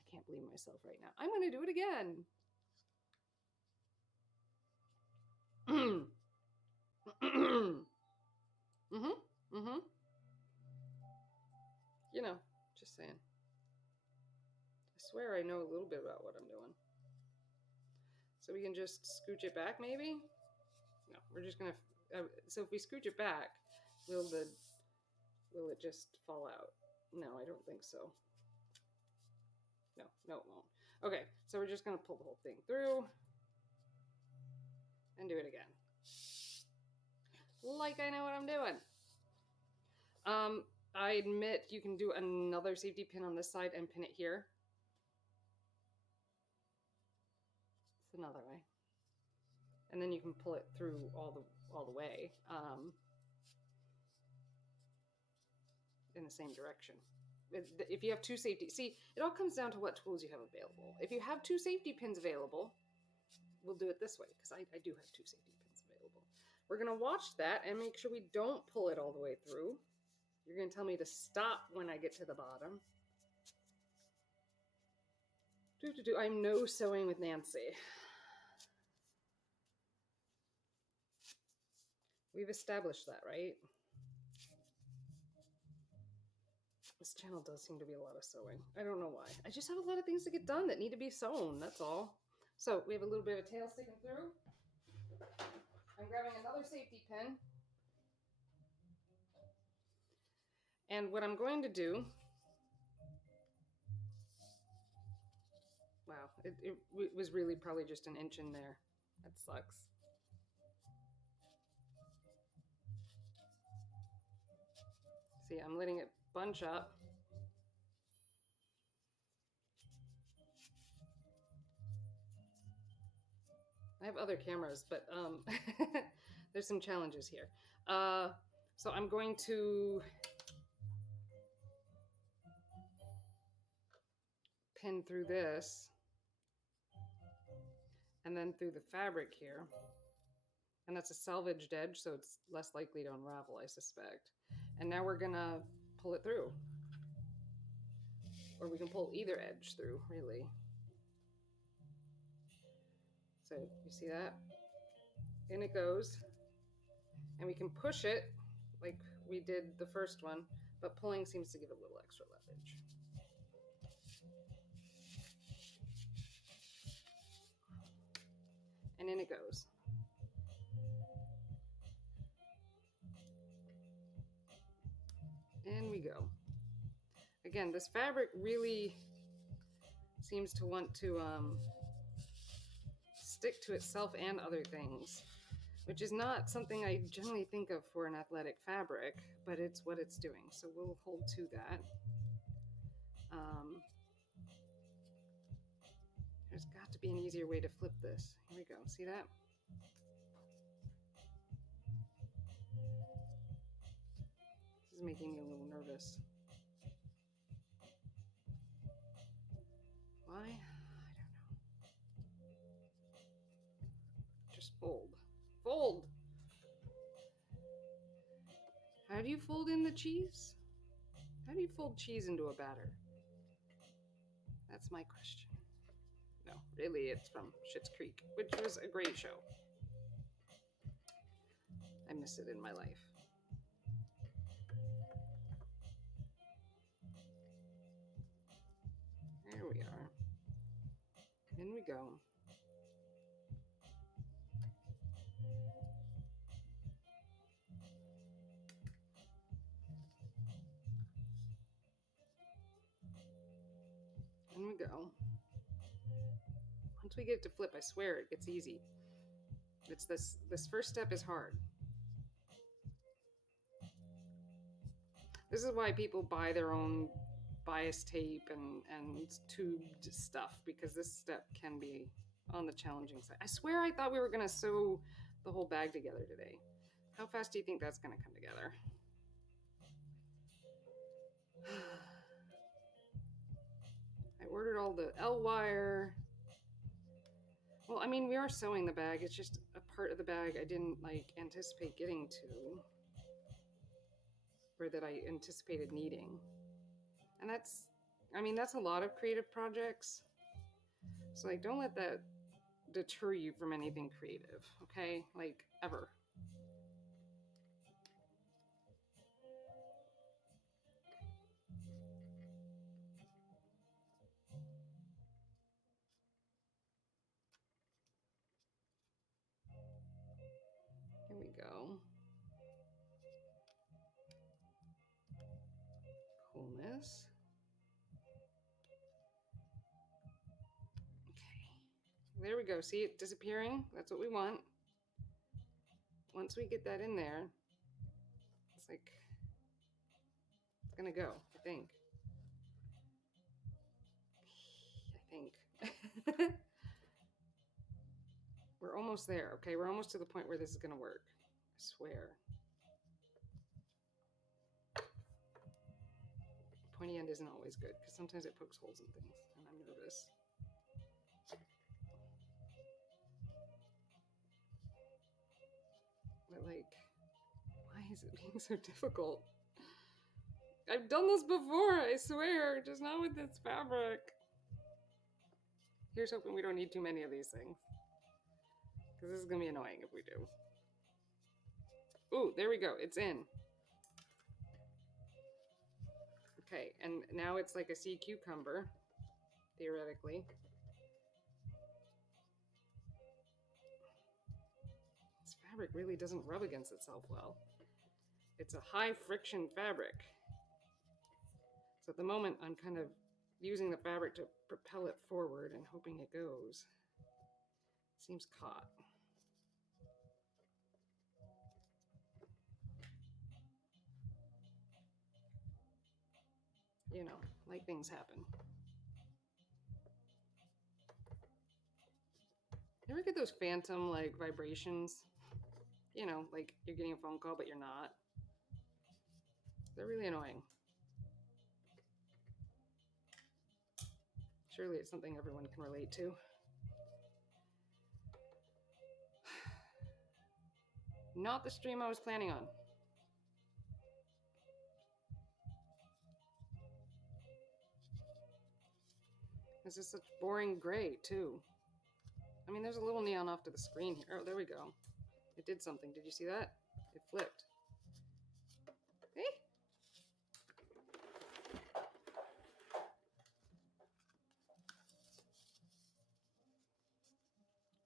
I can't believe myself right now. I'm going to do it again. You know, just saying. I swear I know a little bit about what I'm doing. So we can just scooch it back, maybe? No, we're just gonna, so if we scooch it back, will the will it just fall out? No, I don't think so. No, no, it won't. Okay, so we're just gonna pull the whole thing through and do it again. Like I know what I'm doing. I admit you can do another safety pin on this side and pin it here. It's another way. And then you can pull it through all the way in the same direction. If you have two safety, see, it all comes down to what tools you have available. If you have two safety pins available, we'll do it this way because I do have two safety pins available. We're gonna watch that and make sure we don't pull it all the way through. You're gonna tell me to stop when I get to the bottom. I'm no sewing with Nancy. We've established that, right? This channel does seem to be a lot of sewing. I don't know why. I just have a lot of things to get done that need to be sewn, that's all. So we have a little bit of a tail sticking through. I'm grabbing another safety pin. And what I'm going to do, wow, it was really probably just an inch in there. That sucks. See, I'm letting it bunch up. I have other cameras, but there's some challenges here. So I'm going to pin through this and then through the fabric here. And that's a salvaged edge, so it's less likely to unravel, I suspect. And now we're gonna pull it through. Or we can pull either edge through, really. So you see that? In it goes. And we can push it like we did the first one, but pulling seems to give it a little extra leverage. And in it goes. In we go. Again, this fabric really seems to want to stick to itself and other things, which is not something I generally think of for an athletic fabric, but it's what it's doing. So we'll hold to that. There's got to be an easier way to flip this. Here we go. See that? This is making me a little nervous. Why? I don't know. Just fold. Fold! How do you fold in the cheese? How do you fold cheese into a batter? That's my question. No, really, it's from Schitt's Creek, which was a great show. I miss it in my life. There we are. In we go. In we go. Once we get it to flip, I swear it gets easy. It's this first step is hard. This is why people buy their own bias tape and tubed stuff, because this step can be on the challenging side. I swear I thought we were gonna sew the whole bag together today. How fast do you think that's gonna come together? I ordered all the L wire. Well, I mean, we are sewing the bag. It's just a part of the bag I didn't like anticipate getting to, or that I anticipated needing. And that's, I mean, that's a lot of creative projects. So like, don't let that deter you from anything creative, okay? Like, ever. Here we go. this. Okay, there we go. See it disappearing? That's what we want. Once we get that in there, it's like, it's gonna go, I think. We're almost there, okay? We're almost to the point where this is gonna work. I swear. Pointy end isn't always good because sometimes it pokes holes in things and I'm nervous. But like, why is it being so difficult? I've done this before, I swear, just not with this fabric. Here's hoping we don't need too many of these things. Because this is going to be annoying if we do. Ooh, there we go. It's in. Okay, and now it's like a sea cucumber, theoretically. This fabric really doesn't rub against itself well. It's a high friction fabric. So at the moment, I'm kind of using the fabric to propel it forward and hoping it goes. It seems caught. You know, like things happen. You ever get those phantom like vibrations? You know, like you're getting a phone call, but you're not. They're really annoying. Surely it's something everyone can relate to. Not the stream I was planning on. This is such boring gray, too. I mean, there's a little neon off to the screen here. Oh, there we go. It did something. Did you see that? It flipped. Hey!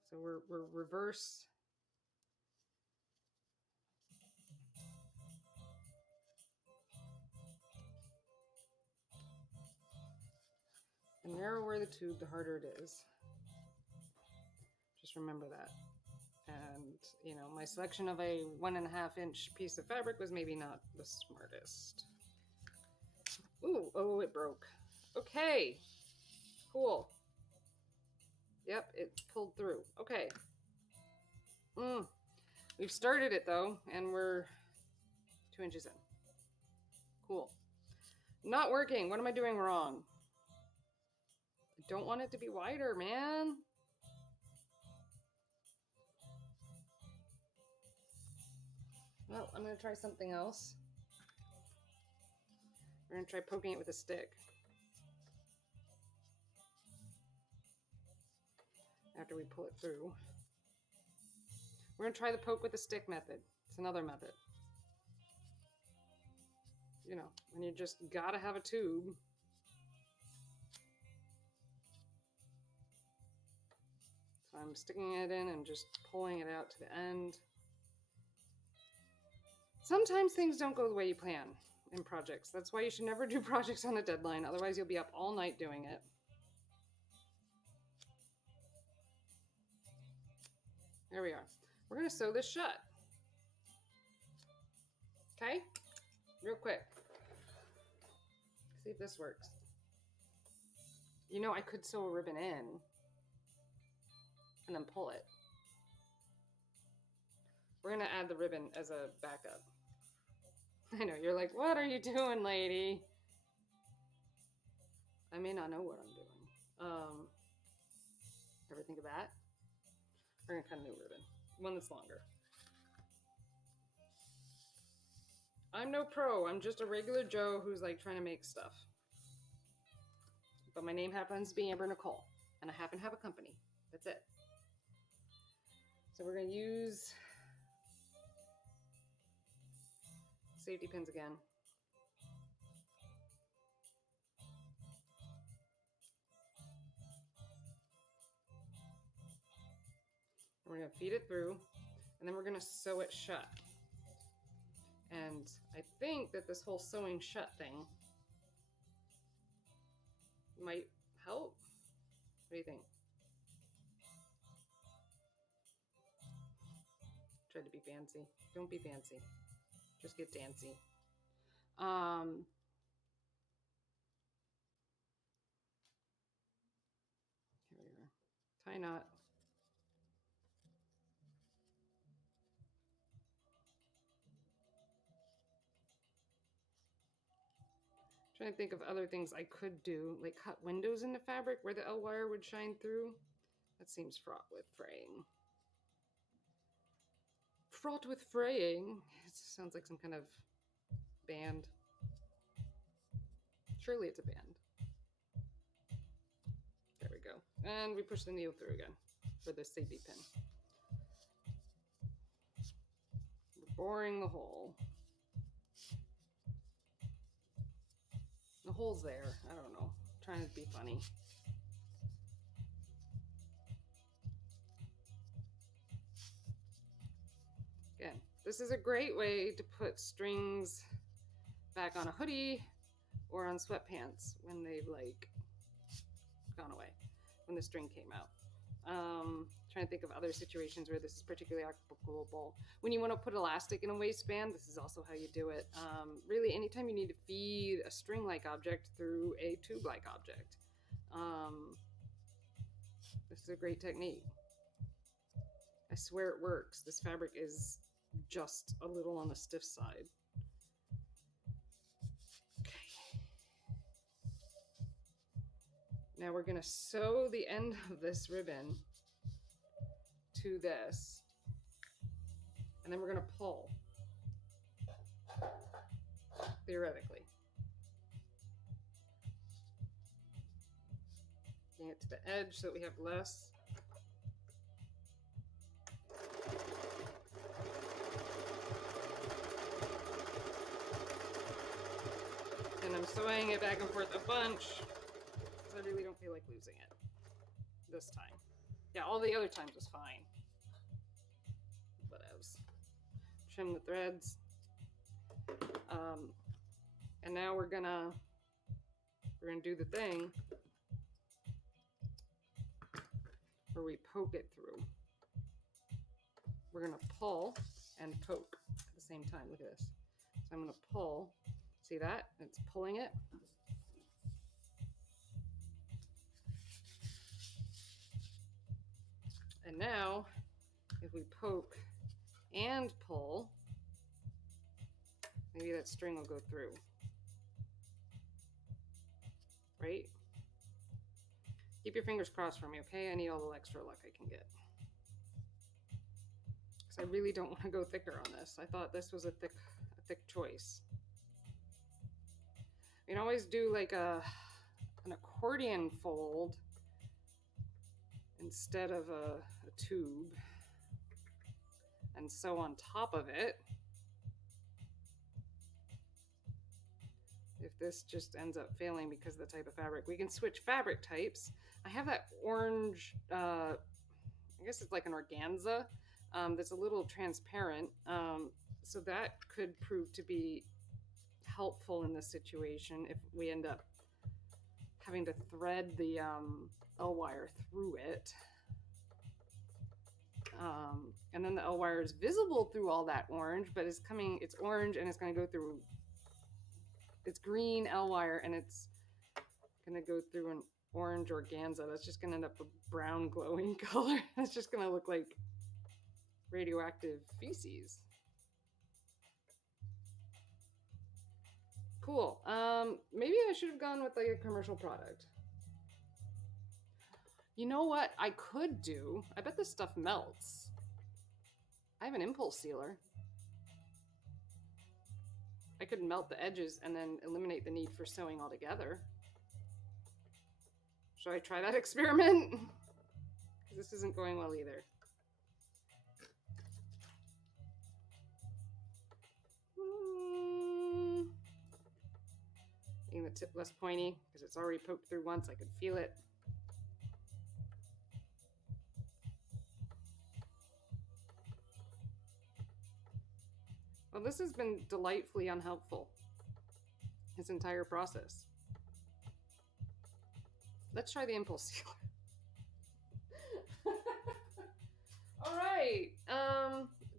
So we're reverse. The narrower the tube, the harder it is. Just remember that. And, you know, my selection of a 1.5 inch piece of fabric was maybe not the smartest. Ooh, oh, it broke. Okay, cool. Yep, it pulled through. Okay. We've started it though, and we're 2 inches in. Cool. Not working. What am I doing wrong? I don't want it to be wider, man. Well, I'm going to try something else. We're going to try poking it with a stick. After we pull it through. We're going to try the poke with a stick method. It's another method. You know, when you just gotta have a tube. So I'm sticking it in and just pulling it out to the end. Sometimes things don't go the way you plan in projects. That's why you should never do projects on a deadline. Otherwise, you'll be up all night doing it. There we are. We're going to sew this shut. Okay? Real quick. See if this works. You know, I could sew a ribbon in and then pull it. We're going to add the ribbon as a backup. I know, you're like, what are you doing, lady? I may not know what I'm doing. Ever think of that? We're going to cut a new ribbon. One that's longer. I'm no pro. I'm just a regular Joe who's like trying to make stuff. But my name happens to be Amber Nicole. And I happen to have a company. That's it. So we're going to use safety pins again. And we're going to feed it through. And then we're going to sew it shut. And I think that this whole sewing shut thing might help. What do you think? Try to be fancy. Don't be fancy. Just get dancy. Here we are. Tie knot. Trying to think of other things I could do, like cut windows in the fabric where the L wire would shine through. That seems fraught with fraying. Fraught with fraying. It sounds like some kind of band. Surely it's a band. There we go. And we push the needle through again for the safety pin. We're boring the hole. The hole's there. I don't know. I'm trying to be funny. Again, this is a great way to put strings back on a hoodie or on sweatpants when they've like gone away, when the string came out. Trying to think of other situations where this is particularly applicable. When you want to put elastic in a waistband, this is also how you do it. Really, anytime you need to feed a string-like object through a tube-like object, this is a great technique. I swear it works. This fabric is just a little on the stiff side. Okay. Now we're going to sew the end of this ribbon to this, and then we're going to pull, theoretically. Bring it to the edge so that we have less. And I'm sewing it back and forth a bunch because I really don't feel like losing it this time. Yeah, all the other times was fine. Whatevs. Trim the threads. And now we're gonna do the thing where we poke it through. We're gonna pull and poke at the same time. Look at this. So I'm gonna pull. See that? It's pulling it. And now, if we poke and pull, maybe that string will go through. Right? Keep your fingers crossed for me, okay? I need all the extra luck I can get. Because I really don't want to go thicker on this. I thought this was a thick choice. You can always do like an accordion fold instead of a tube and sew on top of it. If this just ends up failing because of the type of fabric, we can switch fabric types. I have that orange, I guess it's like an organza that's a little transparent. So that could prove to be helpful in this situation if we end up having to thread the L wire through it. And then the L wire is visible through all that orange, but it's orange and it's going to go through, it's green L wire and it's going to go through an orange organza. That's just going to end up a brown glowing color. It's just going to look like radioactive feces. Cool. Maybe I should have gone with like a commercial product. You know what I could do? I bet this stuff melts. I have an impulse sealer. I could melt the edges and then eliminate the need for sewing altogether. Should I try that experiment? Because this isn't going well either. Making the tip less pointy because it's already poked through once. I could feel it. Well, this has been delightfully unhelpful, this entire process. let's try the impulse sealer. All right,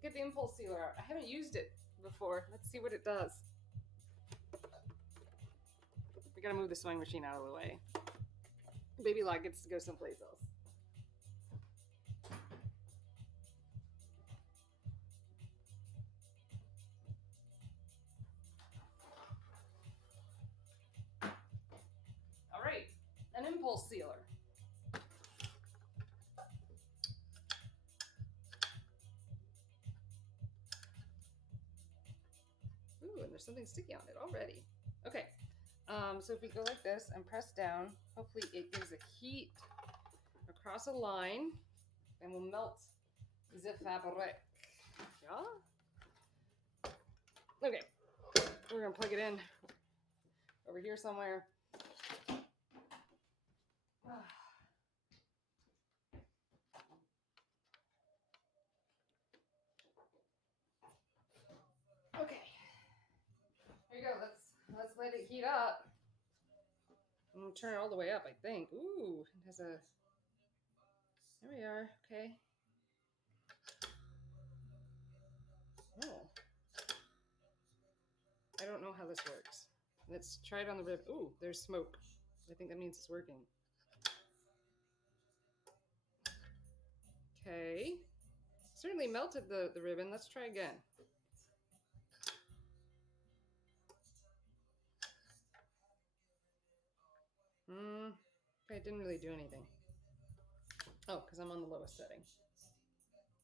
get the impulse sealer out. I haven't used it before. Let's see what it does. We gotta move the sewing machine out of the way. Baby Lot gets to go someplace else. All right, an impulse sealer. Ooh, and there's something sticky on it already. Okay, so if we go like this and press down, hopefully it gives a heat across a line and will melt the fabric. Yeah? Okay, we're gonna plug it in over here somewhere. Okay, here you go. Let's let it heat up. I'm gonna turn it all the way up, I think. Ooh, it has a. There we are. Okay. Oh, I don't know how this works. Let's try it on the rib. Ooh, there's smoke. I think that means it's working. Okay. Certainly melted the ribbon. Let's try again. Okay, it didn't really do anything. Oh, because I'm on the lowest setting.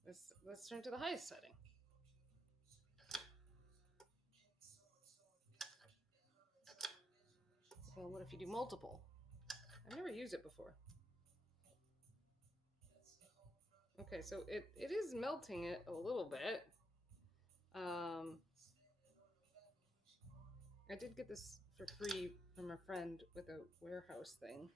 Let's turn to the highest setting. Well, what if you do multiple? I've never used it before. Okay, so it is melting it a little bit. I did get this for free from a friend with a warehouse thing.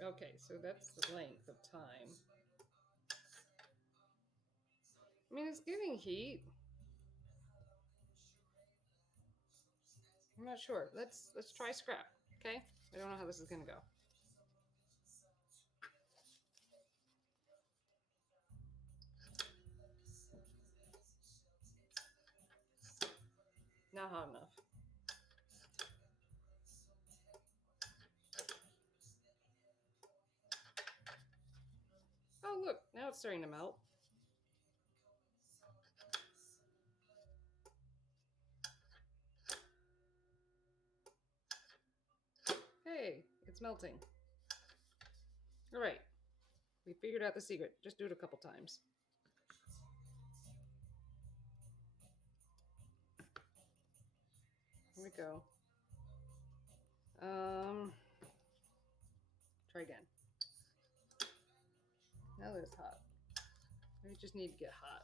Okay, so that's the length of time. I mean, it's giving heat. I'm not sure. Let's try scrap, okay? I don't know how this is gonna go. Not hot enough. Oh, look, now it's starting to melt. Hey, it's melting. All right, we figured out the secret. Just do it a couple times. Here we go. Try again. Now that it's hot. We just need to get hot.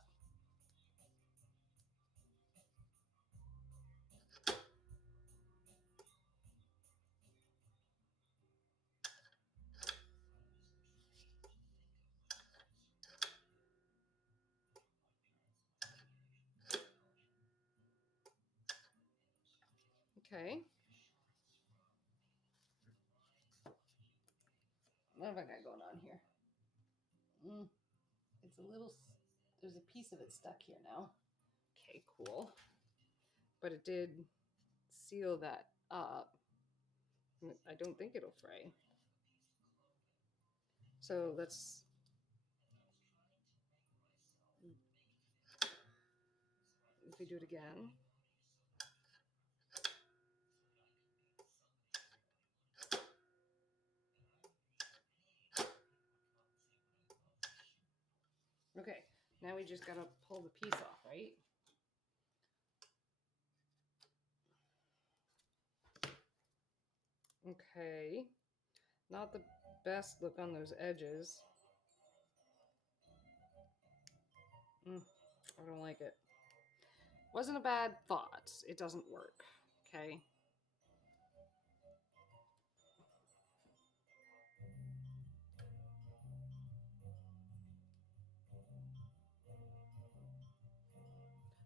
Okay. What have I got going on here? It's a little, there's a piece of it stuck here now. Okay, cool. But it did seal that up. I don't think it'll fray. So let's, if we do it again. Okay, now we just gotta pull the piece off, right? Okay, not the best look on those edges. I don't like it. Wasn't a bad thought. It doesn't work, okay?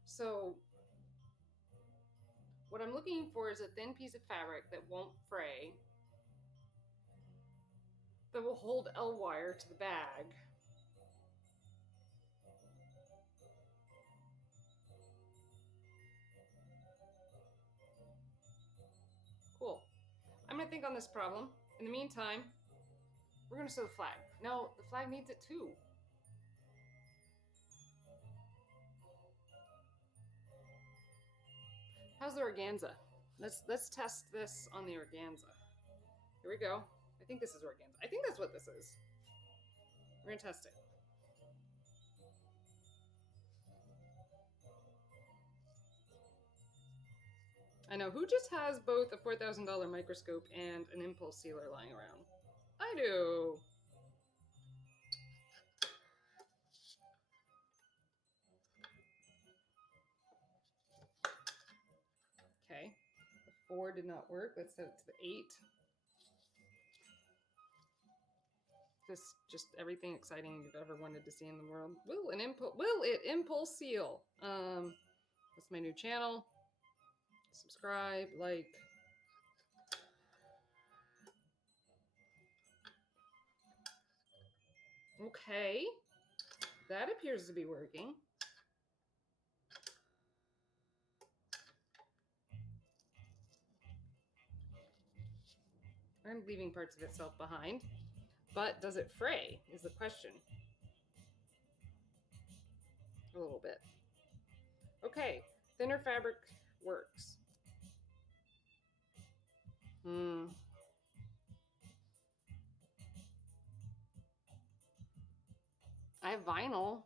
So What I'm looking for is a thin piece of fabric that won't fray, that will hold L-wire to the bag. Cool. I'm gonna think on this problem. In the meantime, we're gonna sew the flag. No, the flag needs it too. How's the organza? Let's test this on the organza. Here we go. I think this is organza. I think that's what this is. We're gonna test it. I know, who just has both a $4,000 microscope and an impulse sealer lying around? I do. Okay, the 4 did not work. Let's set it to the 8. Just everything exciting you've ever wanted to see in the world. Will it impulse seal? That's my new channel. Subscribe, like. Okay, that appears to be working. I'm leaving parts of itself behind, but does it fray is the question. A little bit. Okay, thinner fabric works. I have vinyl.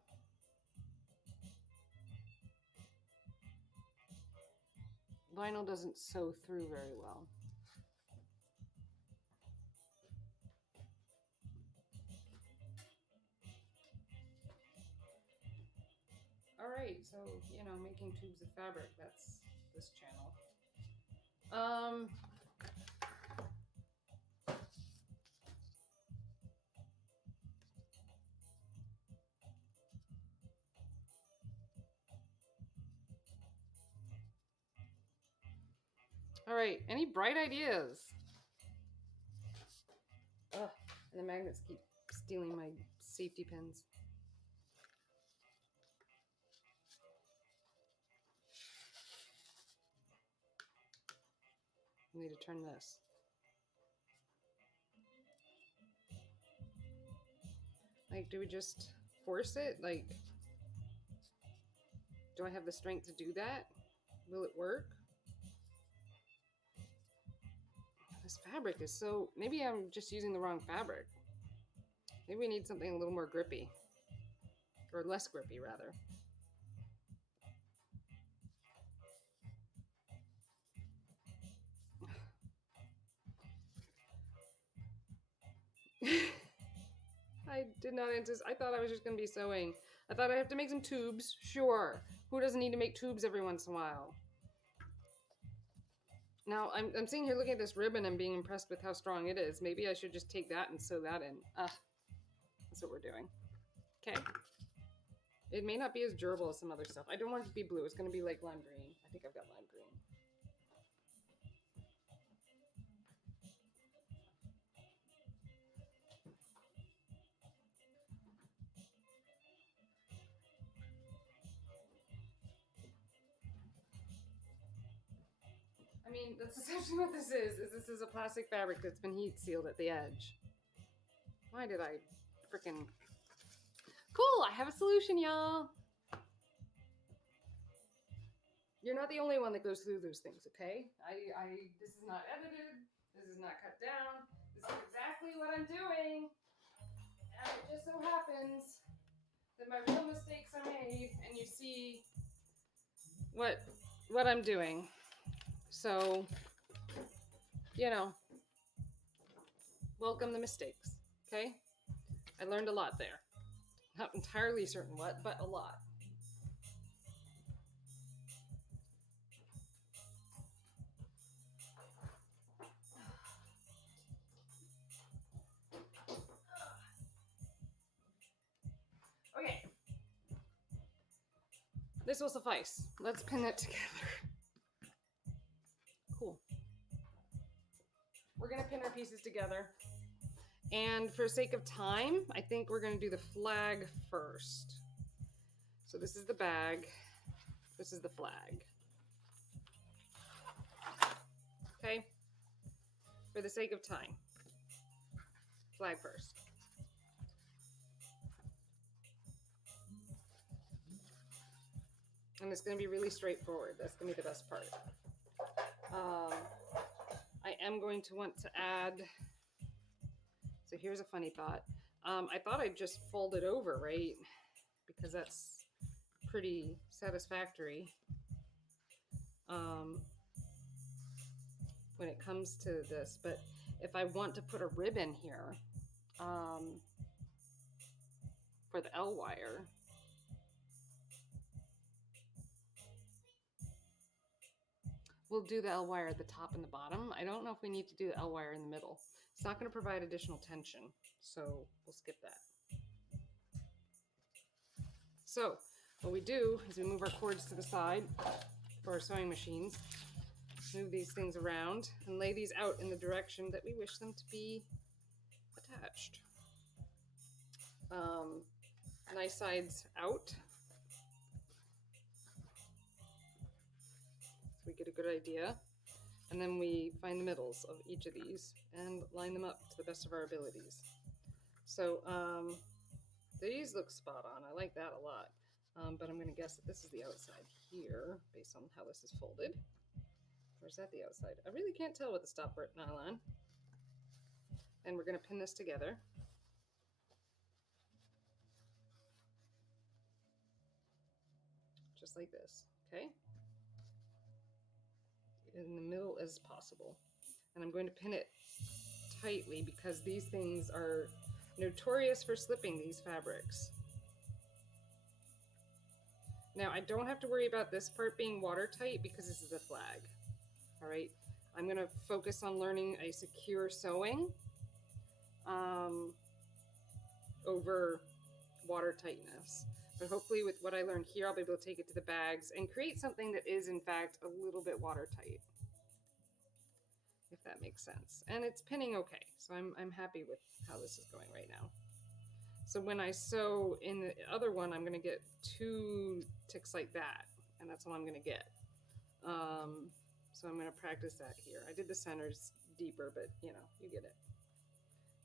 Vinyl doesn't sew through very well. All right, so, you know, making tubes of fabric, that's this channel. All right, any bright ideas? Ugh, and the magnets keep stealing my safety pins. I need to turn this. Like, do we just force it? Like, do I have the strength to do that? Will it work? This fabric is so... Maybe I'm just using the wrong fabric. Maybe we need something a little more grippy. Or less grippy, rather. I did not anticipate. I thought I was just going to be sewing. I thought I'd have to make some tubes. Sure. Who doesn't need to make tubes every once in a while? Now, I'm sitting here looking at this ribbon and being impressed with how strong it is. Maybe I should just take that and sew that in. That's what we're doing. Okay. It may not be as durable as some other stuff. I don't want it to be blue. It's going to be like lime green. I think I've got lime green. I mean, that's essentially what this is this is a plastic fabric that's been heat sealed at the edge. Why did I freaking... Cool, I have a solution, y'all. You're not the only one that goes through those things, okay? This is not edited. This is not cut down. This is exactly what I'm doing. And it just so happens that my real mistakes are made and you see what I'm doing. So, you know, welcome the mistakes, okay? I learned a lot there. Not entirely certain what, but a lot. Okay. This will suffice. Let's pin it together. we're gonna pin our pieces together. And for sake of time, I think we're gonna do the flag first. So this is the bag, this is the flag. Okay, for the sake of time, flag first. And it's gonna be really straightforward. That's gonna be the best part. I am going to want to add, so here's a funny thought. I thought I'd just fold it over, right? Because that's pretty satisfactory. When it comes to this, but if I want to put a ribbon here for the L wire, we'll do the L wire at the top and the bottom. I don't know if we need to do the L wire in the middle. It's not going to provide additional tension, so we'll skip that. So what we do is we move our cords to the side for our sewing machines, move these things around, and lay these out in the direction that we wish them to be attached. Nice sides out, so we get a good idea. And then we find the middles of each of these and line them up to the best of our abilities. So these look spot on. I like that a lot. But I'm going to guess that this is the outside here based on how this is folded. Or is that the outside? I really can't tell with the stop nylon. And we're going to pin this together. Just like this, okay? In the middle as possible. And I'm going to pin it tightly because these things are notorious for slipping, these fabrics. Now I don't have to worry about this part being watertight because this is a flag. All right, I'm going to focus on learning a secure sewing over water tightness. But hopefully with what I learned here, I'll be able to take it to the bags and create something that is in fact a little bit watertight, if that makes sense. And it's pinning okay, so I'm happy with how this is going right now. So when I sew in the other one, I'm going to get 2 ticks like that, and that's all I'm going to get. So I'm going to practice that here. I did the centers deeper, but you know, you get it.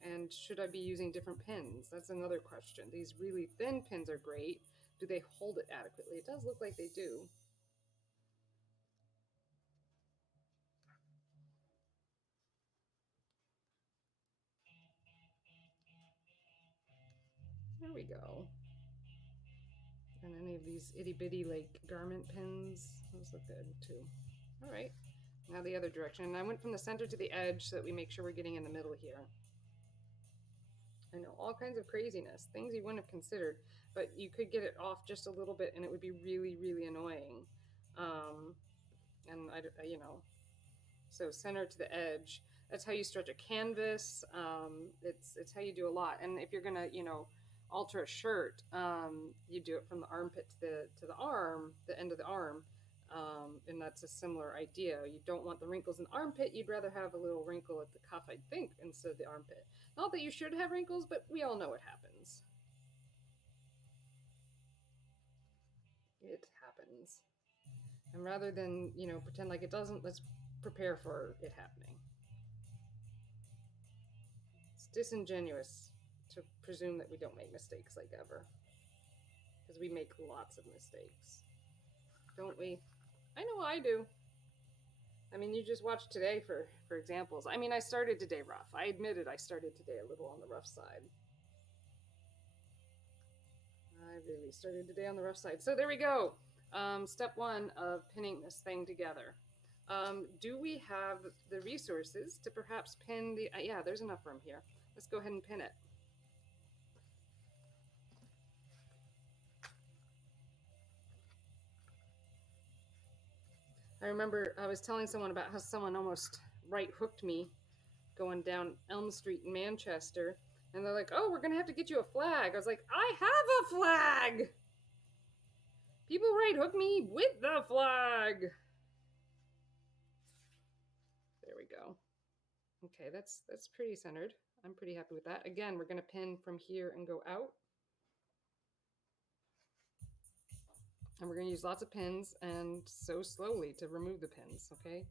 And should I be using different pins? That's another question. These really thin pins are great. Do they hold it adequately? It does look like they do. There we go. And any of these itty bitty like garment pins, those look good too. All right, now the other direction. And I went from the center to the edge so that we make sure we're getting in the middle here. I know, all kinds of craziness, things you wouldn't have considered, but you could get it off just a little bit and it would be really, really annoying. And you know, so center to the edge. That's how you stretch a canvas. It's how you do a lot. And if you're gonna, you know, alter a shirt, you do it from the armpit to the arm, the end of the arm, and that's a similar idea. You don't want the wrinkles in the armpit. You'd rather have a little wrinkle at the cuff, I think, instead of the armpit. Not that you should have wrinkles, but we all know what happens. It happens. And rather than, you know, pretend like it doesn't, let's prepare for it happening. It's disingenuous to presume that we don't make mistakes like ever, because we make lots of mistakes, don't we? I know I do. I mean, you just watched today for examples. I mean, I started today rough. I admitted I started today a little on the rough side. I really started today on the rough side. So there we go. Step 1 of pinning this thing together. Do we have the resources to perhaps pin the, yeah, there's enough room here. Let's go ahead and pin it. I remember I was telling someone about how someone almost right hooked me going down Elm Street in Manchester. And they're like, oh, we're going to have to get you a flag. I was like, I have a flag. People right hook me with the flag. There we go. Okay, that's pretty centered. I'm pretty happy with that. Again, we're going to pin from here and go out. And we're going to use lots of pins and sew slowly to remove the pins, okay?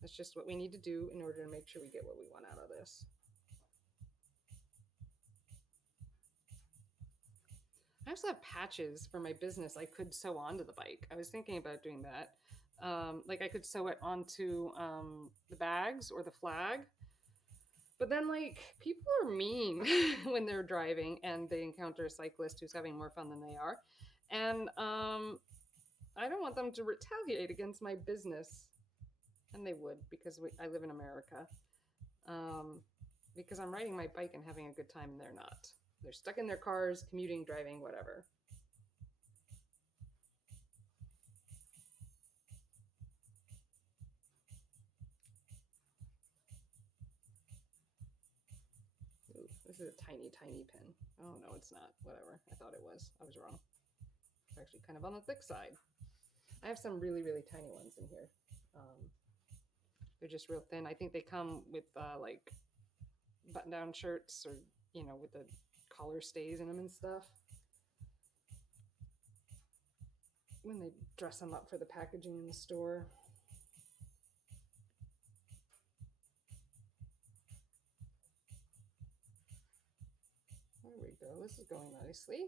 That's just what we need to do in order to make sure we get what we want out of this. I also have patches for my business I could sew onto the bike. I was thinking about doing that. Like I could sew it onto the bags or the flag. But then, like, people are mean when they're driving and they encounter a cyclist who's having more fun than they are. And I don't want them to retaliate against my business. And they would, because I live in America. Because I'm riding my bike and having a good time and they're not. They're stuck in their cars, commuting, driving, whatever. Ooh, this is a tiny, tiny pin. Oh, no, it's not. Whatever. I thought it was. I was wrong. It's actually kind of on the thick side. I have some really, really tiny ones in here. They're just real thin. I think they come with like button-down shirts or, you know, with the collar stays in them and stuff. When they dress them up for the packaging in the store. There we go. This is going nicely.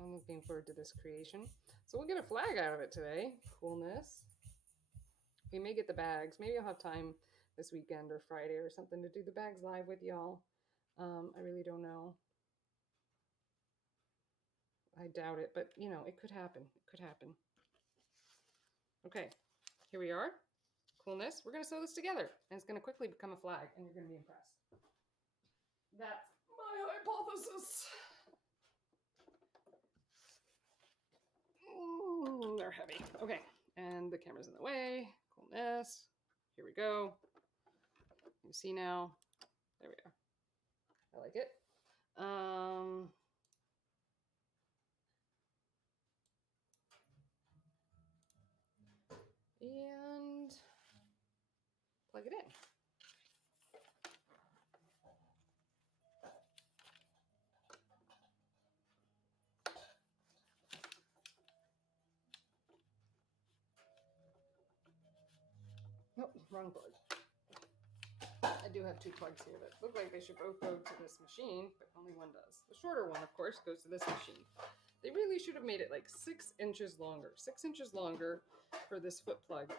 I'm looking forward to this creation. So we'll get a flag out of it today. Coolness. We may get the bags. Maybe I'll have time this weekend or Friday or something to do the bags live with y'all. I really don't know. I doubt it, but you know, it could happen. It could happen. Okay, here we are. Coolness. We're going to sew this together and it's going to quickly become a flag and you're going to be impressed. That's my hypothesis. Ooh, they're heavy. Okay, and the camera's in the way. Coolness. Here we go. You see now. There we are. I like it. And plug it in. Nope, wrong plug. I do have two plugs here that look like they should both go to this machine, but only one does. The shorter one, of course, goes to this machine. They really should have made it like 6 inches longer. 6 inches longer for this foot plug,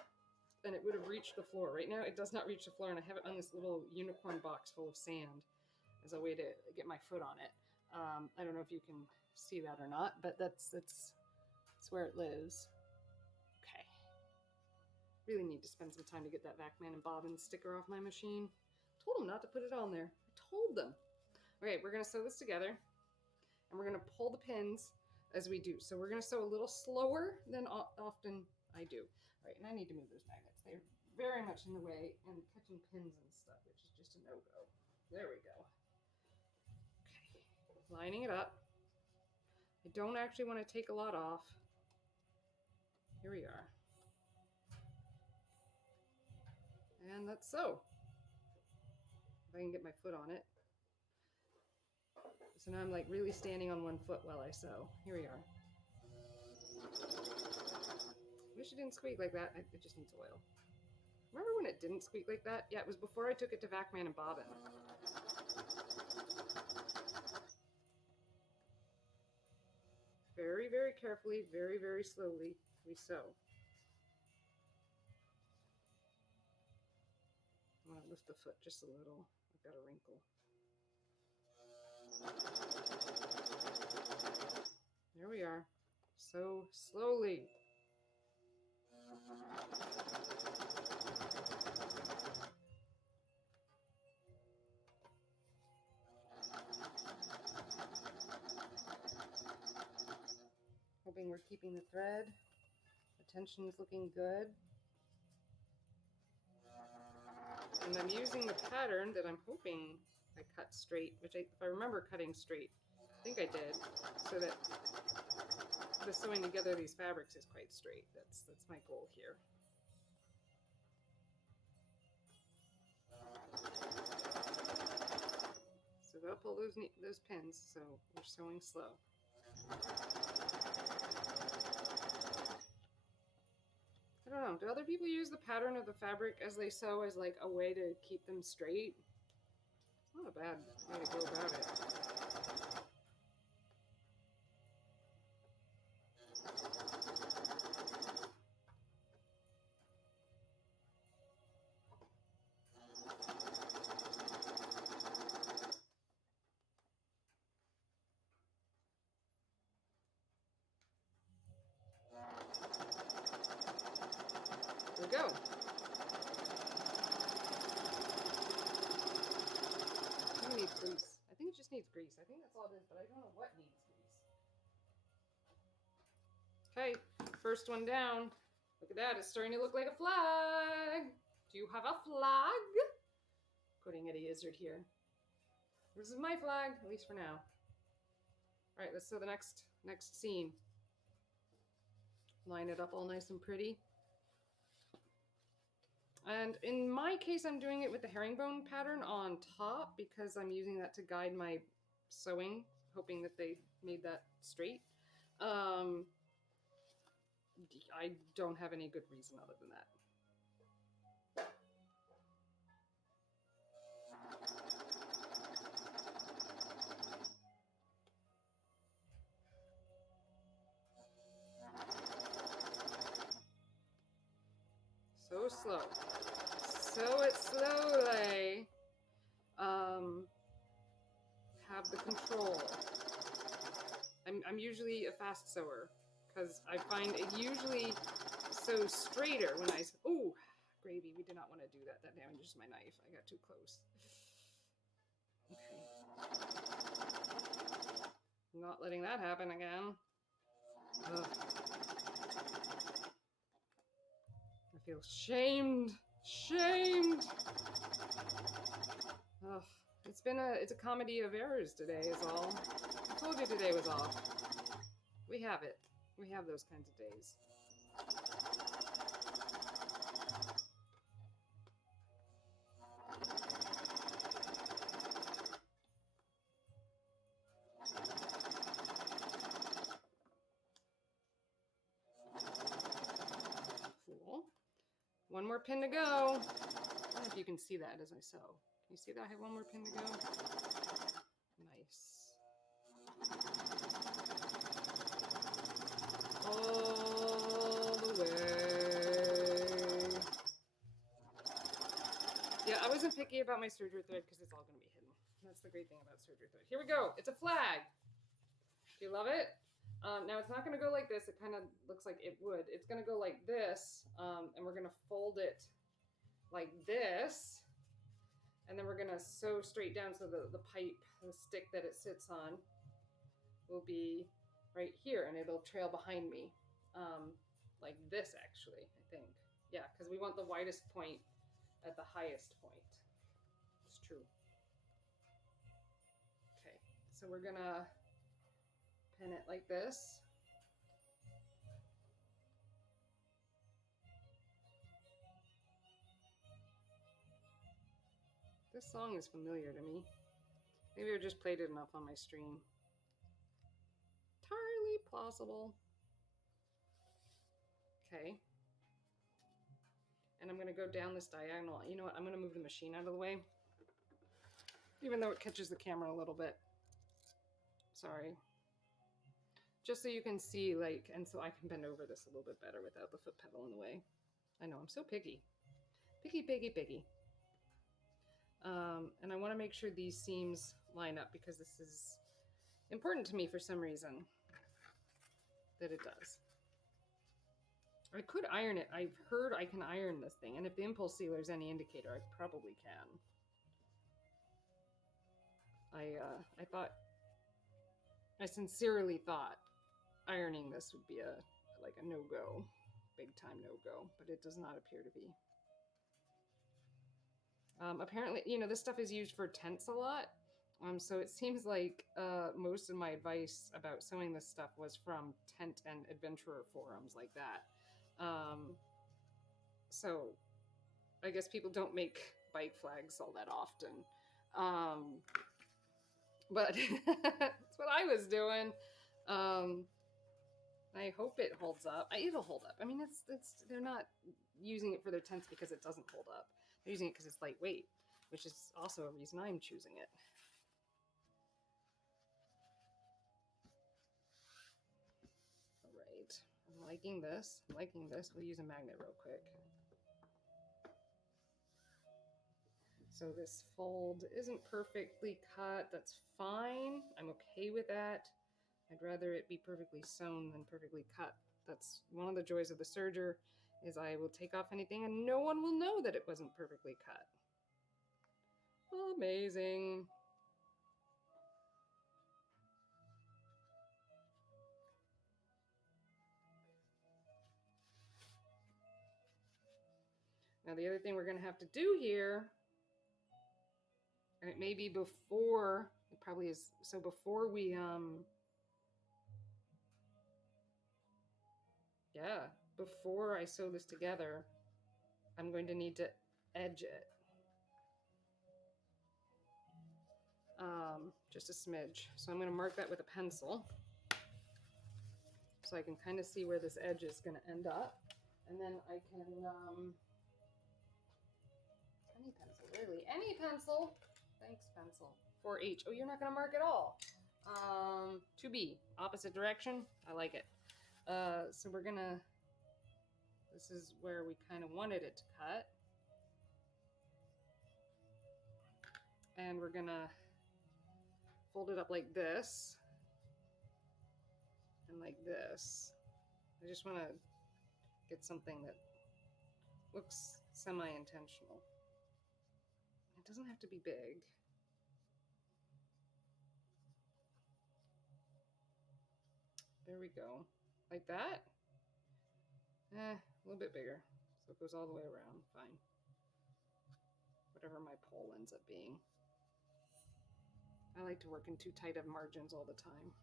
and it would have reached the floor. Right now, it does not reach the floor, and I have it on this little unicorn box full of sand as a way to get my foot on it. I don't know if you can see that or not, but that's where it lives. Okay. Really need to spend some time to get that Vacman and Bobbin sticker off my machine. Told them not to put it on there. I told them. Okay, we're going to sew this together, and we're going to pull the pins as we do. So we're going to sew a little slower than often I do. All right, and I need to move those magnets. They're very much in the way and catching pins and stuff, which is just a no-go. There we go. Okay, lining it up. I don't actually want to take a lot off. Here we are. And let's sew. If I can get my foot on it. So now I'm like really standing on one foot while I sew. Here we are. Wish it didn't squeak like that. It just needs oil. Remember when it didn't squeak like that? Yeah, it was before I took it to Vacman and Bobbin. Very, very carefully, very, very slowly, we sew. I'm going to lift the foot just a little. I've got a wrinkle. There we are. Sew slowly. Hoping we're keeping the thread. The tension is looking good. And I'm using the pattern that I'm hoping I cut straight, which if I remember cutting straight, I think I did, so that the sewing together these fabrics is quite straight. That's my goal here. up all those pins, so we're sewing slow. I don't know, do other people use the pattern of the fabric as they sew as like a way to keep them straight? It's not a bad way to go about it. There we go. It needs grease. I think it just needs grease. I think that's all it is, but I don't know what needs grease. Okay, first one down. Look at that, it's starting to look like a flag. Do you have a flag? Putting Eddie Izzard here. This is my flag, at least for now. All right, let's sew the next scene. Line it up all nice and pretty. And in my case, I'm doing it with the herringbone pattern on top because I'm using that to guide my sewing, hoping that they made that straight. I don't have any good reason other than that. So slow. Sew it slowly. Have the control. I'm usually a fast sewer because I find it usually sews straighter when I. Oh, gravy! We did not want to do that. That damages my knife. I got too close. Okay. I'm not letting that happen again. Ugh. I feel shamed. Shamed. Ugh. It's a comedy of errors today is all. I told you today was off. We have it. We have those kinds of days. Cool. One more pin to go. I don't know if you can see that as I sew. Can you see that I have one more pin to go? Nice. All the way. Yeah, I wasn't picky about my serger thread because it's all going to be hidden. That's the great thing about serger thread. Here we go. It's a flag. Do you love it? Now it's not going to go like this. It kind of looks like it would. It's going to go like this, and we're going to fold it like this. And then we're going to sew straight down so the pipe, the stick that it sits on will be right here and it'll trail behind me. Like this actually, I think. Yeah, because we want the widest point at the highest point. It's true. Okay, so we're going to pin it like this. This song is familiar to me. Maybe I just played it enough on my stream. Entirely plausible. Okay. And I'm going to go down this diagonal. You know what? I'm going to move the machine out of the way. Even though it catches the camera a little bit. Sorry. Just so you can see, like, and so I can bend over this a little bit better without the foot pedal in the way. I know, I'm so picky. Picky, picky, picky. And I want to make sure these seams line up because this is important to me for some reason that it does. I could iron it. I've heard I can iron this thing, and if the impulse sealer is any indicator, I probably can. I sincerely thought ironing this would be like a no-go, big time no-go, but it does not appear to be. Apparently, you know, this stuff is used for tents a lot. So it seems like most of my advice about sewing this stuff was from tent and adventurer forums like that. So I guess people don't make bike flags all that often. but that's what I was doing. I hope it holds up. It'll hold up. I mean, they're not using it for their tents because it doesn't hold up. They're using it because it's lightweight, which is also a reason I'm choosing it. All right, I'm liking this. I'm liking this. We'll use a magnet real quick. So this fold isn't perfectly cut. That's fine. I'm okay with that. I'd rather it be perfectly sewn than perfectly cut. That's one of the joys of the serger, is I will take off anything and no one will know that it wasn't perfectly cut. Amazing. Now the other thing we're gonna have to do here, and it may be before, it probably is, so before we, yeah, before I sew this together, I'm going to need to edge it. Just a smidge. So I'm going to mark that with a pencil so I can kind of see where this edge is going to end up. And then I can, any pencil, really. Any pencil. Thanks, pencil. 4H. Oh, you're not going to mark at all. 2B. Opposite direction. I like it. So we're going to, this is where we kind of wanted it to cut. And we're going to fold it up like this and like this. I just want to get something that looks semi-intentional. It doesn't have to be big. There we go. Like that? A little bit bigger. So it goes all the way around. Fine. Whatever my pole ends up being. I like to work in too tight of margins all the time.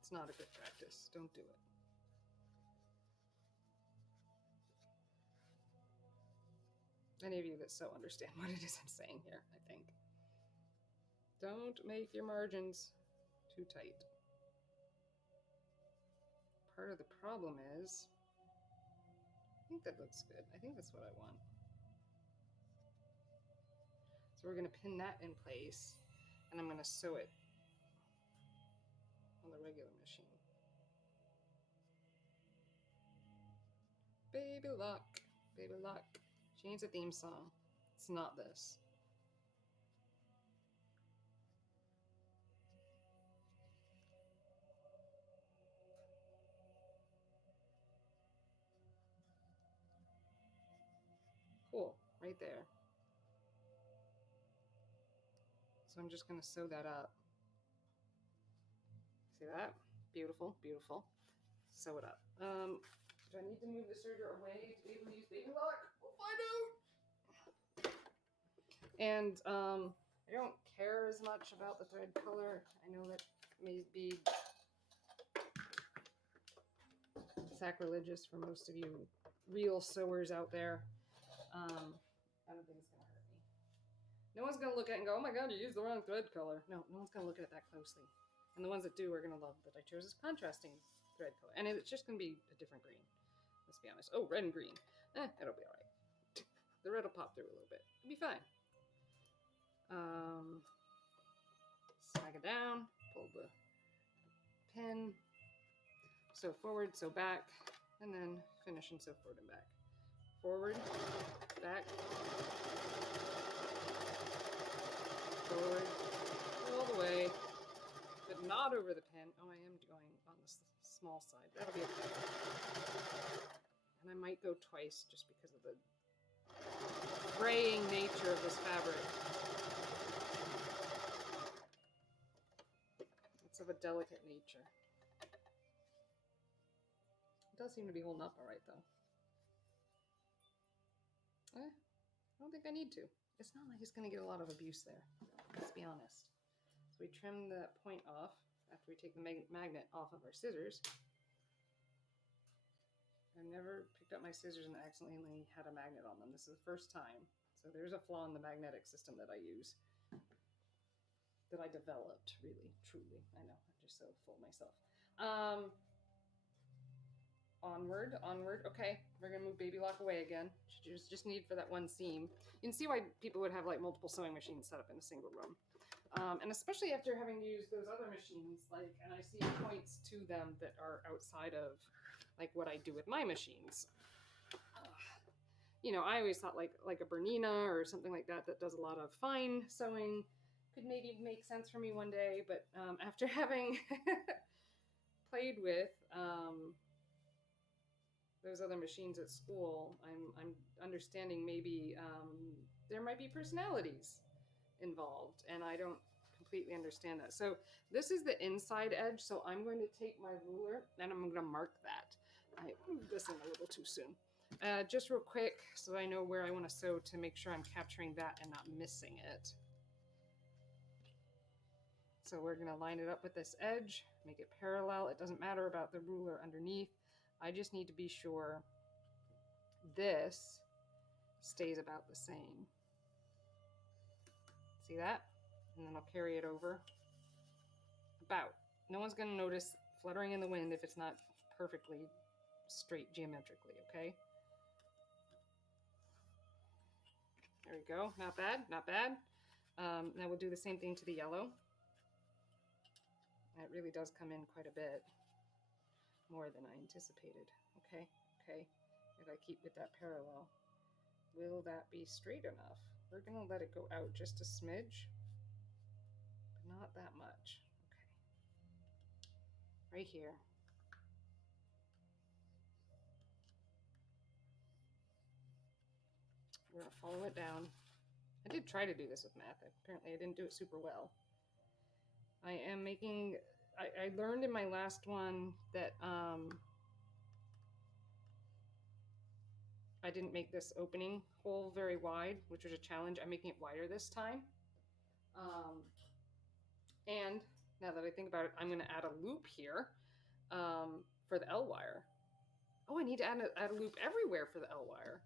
It's not a good practice. Don't do it. Any of you that so understand what it is I'm saying here, I think. Don't make your margins too tight. Part of the problem is, I think that looks good. I think that's what I want. So we're going to pin that in place, and I'm going to sew it on the regular machine. Baby luck, baby luck. She needs a theme song. It's not this. Cool, right there. So I'm just going to sew that up. See that? Beautiful, beautiful. Sew it up. Do I need to move the serger away to be able to use baby lock? We'll find out. And I don't care as much about the thread color. I know that may be sacrilegious for most of you real sewers out there. I don't think it's gonna hurt me. No one's gonna look at it and go, oh my god, you used the wrong thread color. No, no one's gonna look at it that closely. And the ones that do are gonna love that I chose this contrasting thread color. And it's just gonna be a different green. Let's be honest. Oh, red and green. It'll be alright. The red will pop through a little bit. It'll be fine. Snag it down, pull the pin, sew forward, sew back, and then finish and sew forward and back. Forward, back, forward, all the way, but not over the pin. Oh, I am going on the small side. That'll be okay. And I might go twice just because of the fraying nature of this fabric. It's of a delicate nature. It does seem to be holding up all right, though. I don't think I need to. It's not like it's going to get a lot of abuse there. Let's be honest. So we trim that point off after we take the magnet off of our scissors. I've never picked up my scissors and accidentally had a magnet on them. This is the first time. So there's a flaw in the magnetic system that I use. that I developed, really, truly. I know, I'm just so full of myself. Um, onward. Okay, we're gonna move Baby Lock away again. Just need for that one seam. You can see why people would have like multiple sewing machines set up in a single room. And especially after having used those other machines, like, and I see points to them that are outside of like what I do with my machines. You know, I always thought like a Bernina or something like that that does a lot of fine sewing could maybe make sense for me one day. But after having played with those other machines at school, I'm understanding maybe there might be personalities involved, and I don't completely understand that. So this is the inside edge, so I'm going to take my ruler and I'm going to mark that. I moved this in a little too soon. Just real quick, so I know where I want to sew to make sure I'm capturing that and not missing it. So we're going to line it up with this edge, make it parallel. It doesn't matter about the ruler underneath. I just need to be sure this stays about the same. See that? And then I'll carry it over. About. No one's going to notice fluttering in the wind if it's not perfectly straight geometrically, okay? There we go. Not bad, not bad. Now we'll do the same thing to the yellow. It really does come in quite a bit more than I anticipated. Okay, okay. If I keep with that parallel, will that be straight enough? We're going to let it go out just a smidge, but not that much. Okay. Right here. We're going to follow it down. I did try to do this with math. Apparently I didn't do it super well. I am making, I learned in my last one that I didn't make this opening hole very wide, which was a challenge. I'm making it wider this time. And now that I think about it, I'm going to add a loop here for the L wire. Oh, I need to add a loop everywhere for the L wire.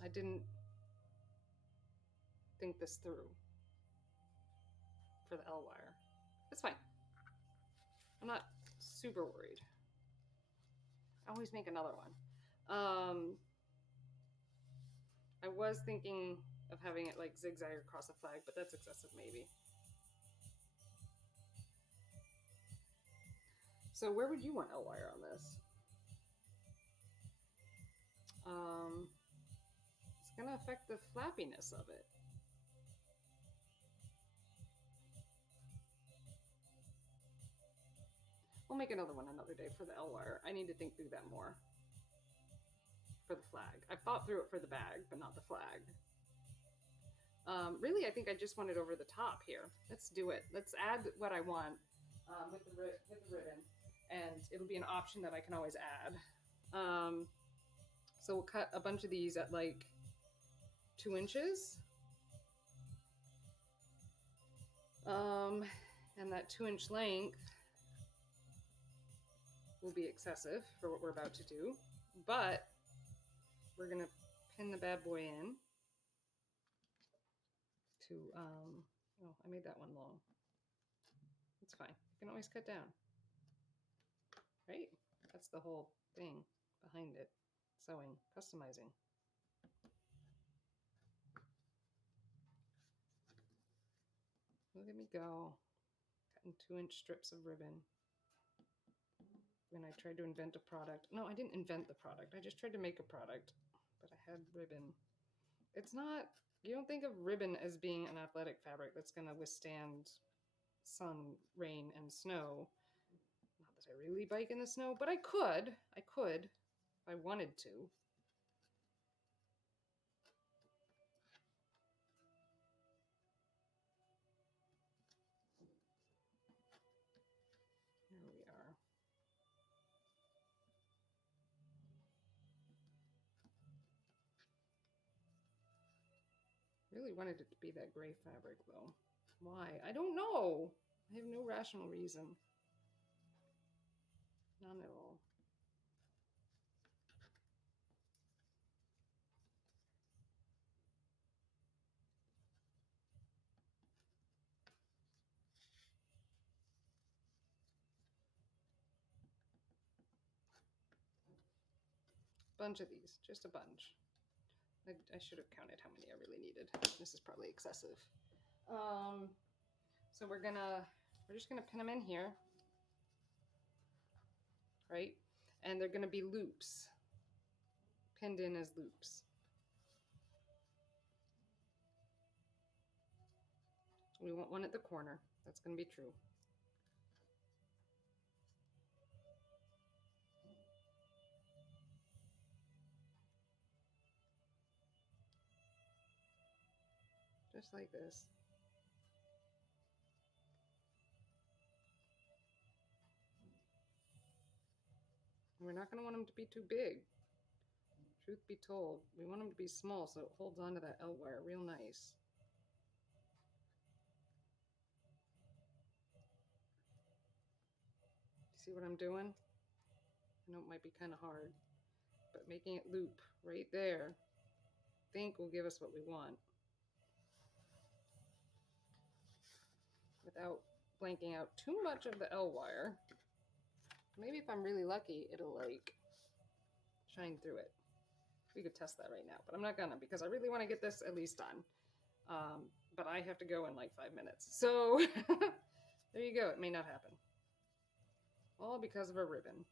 I didn't think this through for the L wire. It's fine. I'm not super worried. I always make another one. I was thinking of having it like zigzag across a flag, but that's excessive maybe. So where would you want L wire on this? It's gonna affect the flappiness of it. We'll make another one another day for the L wire. I need to think through that more. For the flag. I've thought through it for the bag, but not the flag. Really, I think I just want it over the top here. Let's do it. Let's add what I want with the ribbon, and it'll be an option that I can always add. So we'll cut a bunch of these at like 2 inches. And that 2-inch length will be excessive for what we're about to do, but we're gonna pin the bad boy in to, oh, I made that one long. It's fine. You can always cut down, right? That's the whole thing behind it. Sewing, customizing. Look at me go. Cutting 2-inch strips of ribbon. When I tried to invent a product. No, I didn't invent the product. I just tried to make a product, but I had ribbon. It's not, you don't think of ribbon as being an athletic fabric that's going to withstand sun, rain, and snow. Not that I really bike in the snow, but I could if I wanted to. Here we are. Really wanted it to be that gray fabric though. Why? I don't know. I have no rational reason. None at all. bunch of these, just a bunch. I should have counted how many I really needed. This is probably excessive. So we're just gonna pin them in here, right? And they're gonna be loops, pinned in as loops. We want one at the corner. That's gonna be true. Just like this. We're not going to want them to be too big. Truth be told, we want them to be small so it holds onto that L wire real nice. See what I'm doing? I know it might be kind of hard, but making it loop right there, I think will give us what we want without blanking out too much of the L wire. Maybe if I'm really lucky, it'll like shine through it. We could test that right now, but I'm not gonna because I really want to get this at least done. But I have to go in like 5 minutes. So there you go. It may not happen. All because of a ribbon.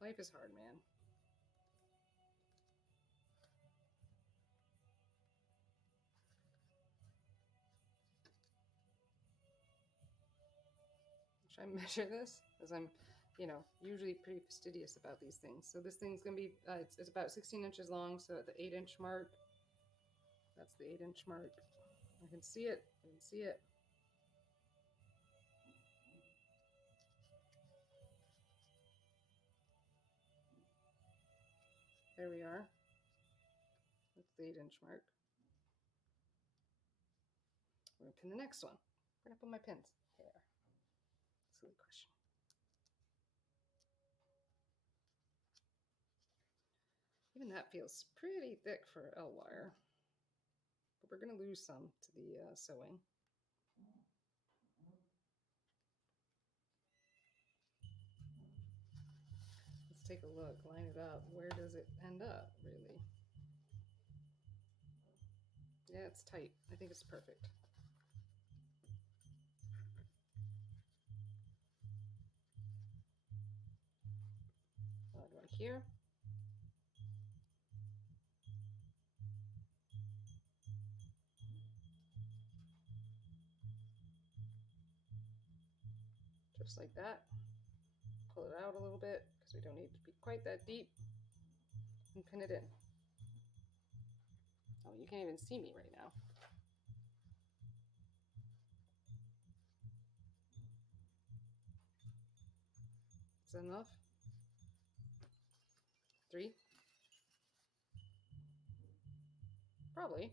Life is hard, man. Should I measure this? Because I'm, usually pretty fastidious about these things. So this thing's gonna be, it's about 16 inches long. So at the 8-inch mark, that's the 8-inch mark. I can see it. I can see it. There we are. That's the 8-inch mark. We're gonna pin the next one. Where did I put my pins? There. Silly question. Even that feels pretty thick for L wire, but we're gonna lose some to the sewing. Let's take a look, line it up. Where does it end up, really? Yeah, it's tight. I think it's perfect. Odd one here. Just like that. Pull it out a little bit because we don't need to be quite that deep, and pin it in. Oh, you can't even see me right now. Is that enough? 3? Probably.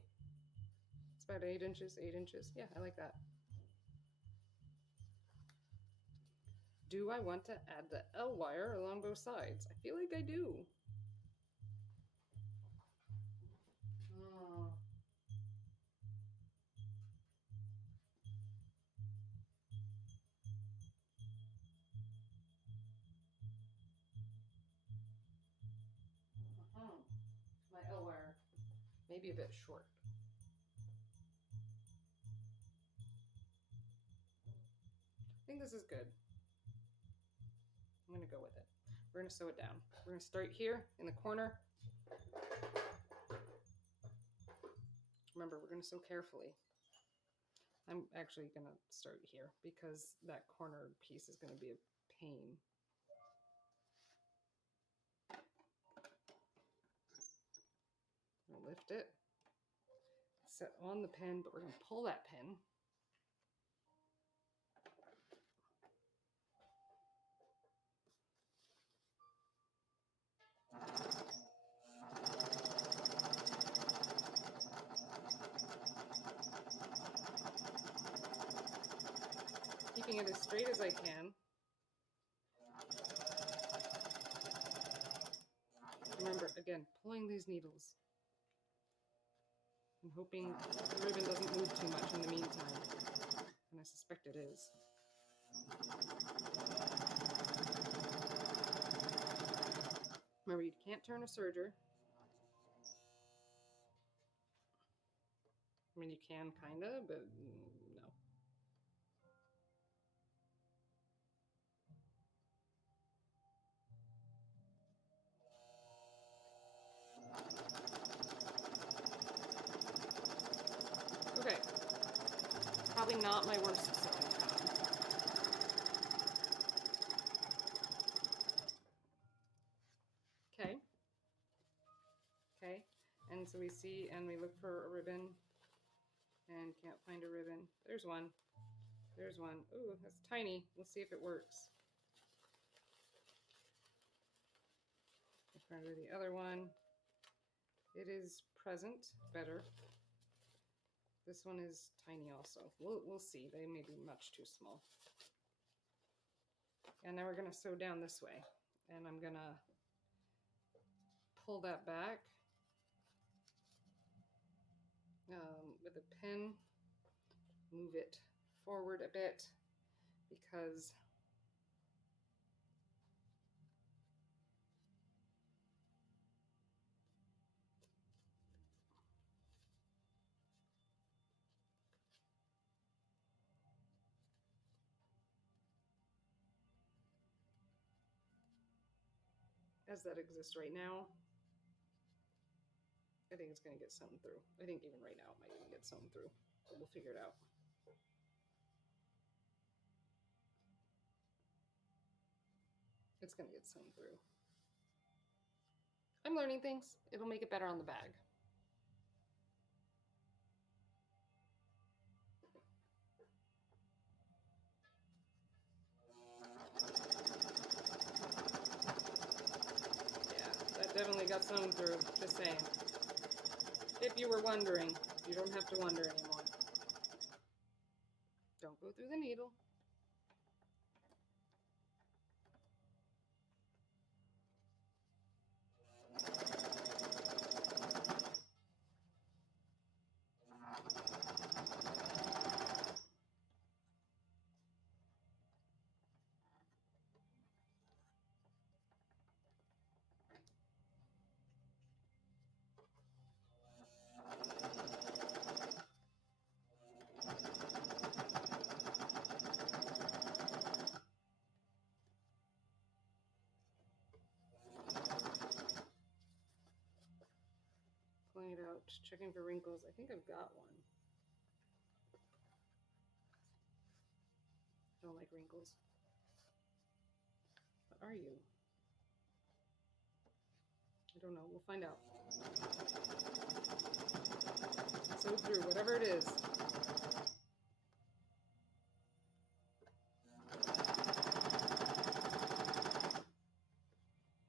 It's about 8 inches, 8 inches. Yeah, I like that. Do I want to add the L wire along both sides? I feel like I do. Oh. My L wire may be a bit short. I think this is good. I'm going to go with it. We're going to sew it down. We're going to start here in the corner. Remember, we're going to sew carefully. I'm actually going to start here because that corner piece is going to be a pain. I'm going to lift it, set on the pin, but we're going to pull that pin. Keeping it as straight as I can. Remember, again, pulling these needles and hoping the ribbon doesn't move too much in the meantime. And I suspect it is. Remember, you can't turn a serger. I mean, you can kind of, but no. Okay, probably not my worst sewing job. Okay. Okay, and so we see and we look for a ribbon and can't find a ribbon. There's one. There's one. Ooh, that's tiny. We'll see if it works. Let's try the other one. It is present. Better. This one is tiny also. We'll see. They may be much too small. And now we're going to sew down this way. And I'm going to pull that back with a pin. Move it forward a bit because as that exists right now, I think it's going to get sewn through. I think even right now it might even get sewn through, but we'll figure it out. It's going to get sewn through. I'm learning things. It'll make it better on the bag. Yeah, that definitely got sewn through, just saying. If you were wondering, you don't have to wonder anymore. Don't go through the needle. Pulling it out, checking for wrinkles. I think I've got one. I don't like wrinkles. What are you? I don't know. We'll find out. Sew through, whatever it is.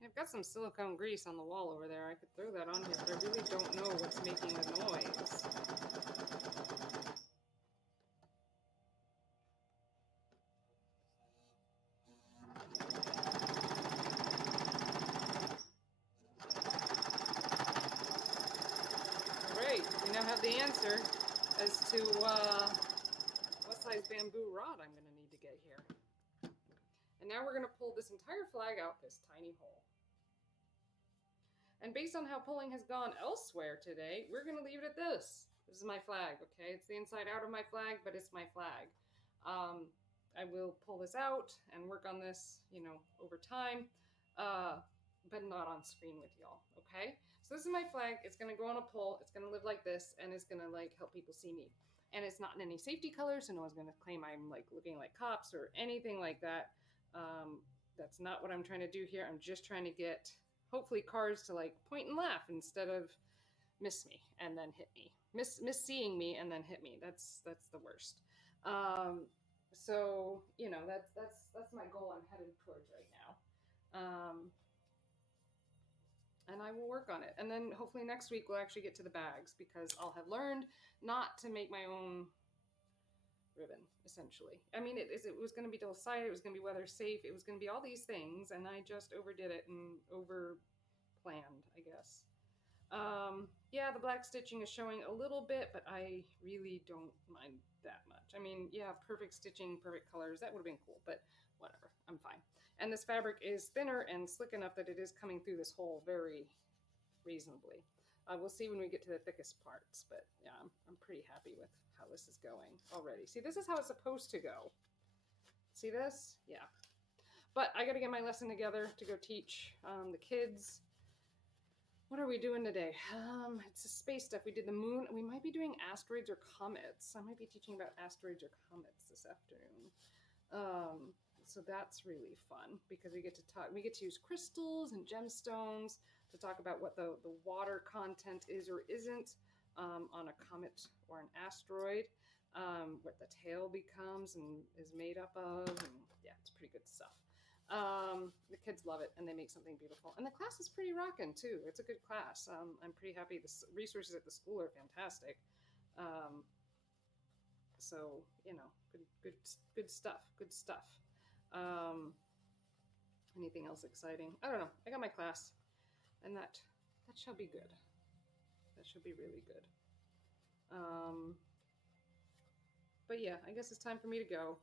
I've got some silicone grease on the wall over there. I could throw that on here, but I really don't know what's making the noise. Great, we now have the answer as to what size bamboo rod I'm going to need to get here. And now we're going to pull this entire flag out this tiny hole. And based on how pulling has gone elsewhere today, we're going to leave it at this. This is my flag, okay? It's the inside out of my flag, but it's my flag. I will pull this out and work on this, you know, over time, but not on screen with y'all, okay? So this is my flag. It's going to go on a pole. It's going to live like this, and it's going to, like, help people see me. And it's not in any safety color, so no one's going to claim I'm, like, looking like cops or anything like that. That's not what I'm trying to do here. I'm just trying to get hopefully cars to like point and laugh instead of miss me and then hit me, miss seeing me and then hit me. That's the worst. So you know that's my goal I'm headed towards right now, and I will work on it. And then hopefully next week we'll actually get to the bags because I'll have learned not to make my own ribbon, essentially. I mean, it was going to be double-sided, it was going to be weather safe, it was going to be all these things, and I just overdid it and over planned, I guess. Yeah, the black stitching is showing a little bit, but I really don't mind that much. I mean, yeah, perfect stitching, perfect colors, that would have been cool, but whatever, I'm fine. And this fabric is thinner and slick enough that it is coming through this hole very reasonably. We'll see when we get to the thickest parts, but yeah, I'm pretty happy with how this is going already. See, this is how it's supposed to go. See this? Yeah. But I got to get my lesson together to go teach the kids. What are we doing today? It's a space stuff. We did the moon. We might be doing asteroids or comets. I might be teaching about asteroids or comets this afternoon. So that's really fun because we get to talk. We get to use crystals and gemstones to talk about what the water content is or isn't on a comet or an asteroid. What the tail becomes and is made up of, and yeah, it's pretty good stuff. The kids love it and they make something beautiful, and the class is pretty rocking too. It's a good class. I'm pretty happy. The resources at the school are fantastic. So you know, good stuff. Anything else exciting? I don't know. I got my class, and that shall be good. That should be really good. But yeah, I guess it's time for me to go.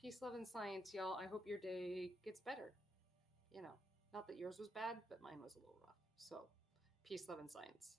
Peace, love, and science, y'all. I hope your day gets better. You know, not that yours was bad, but mine was a little rough. So, peace, love, and science.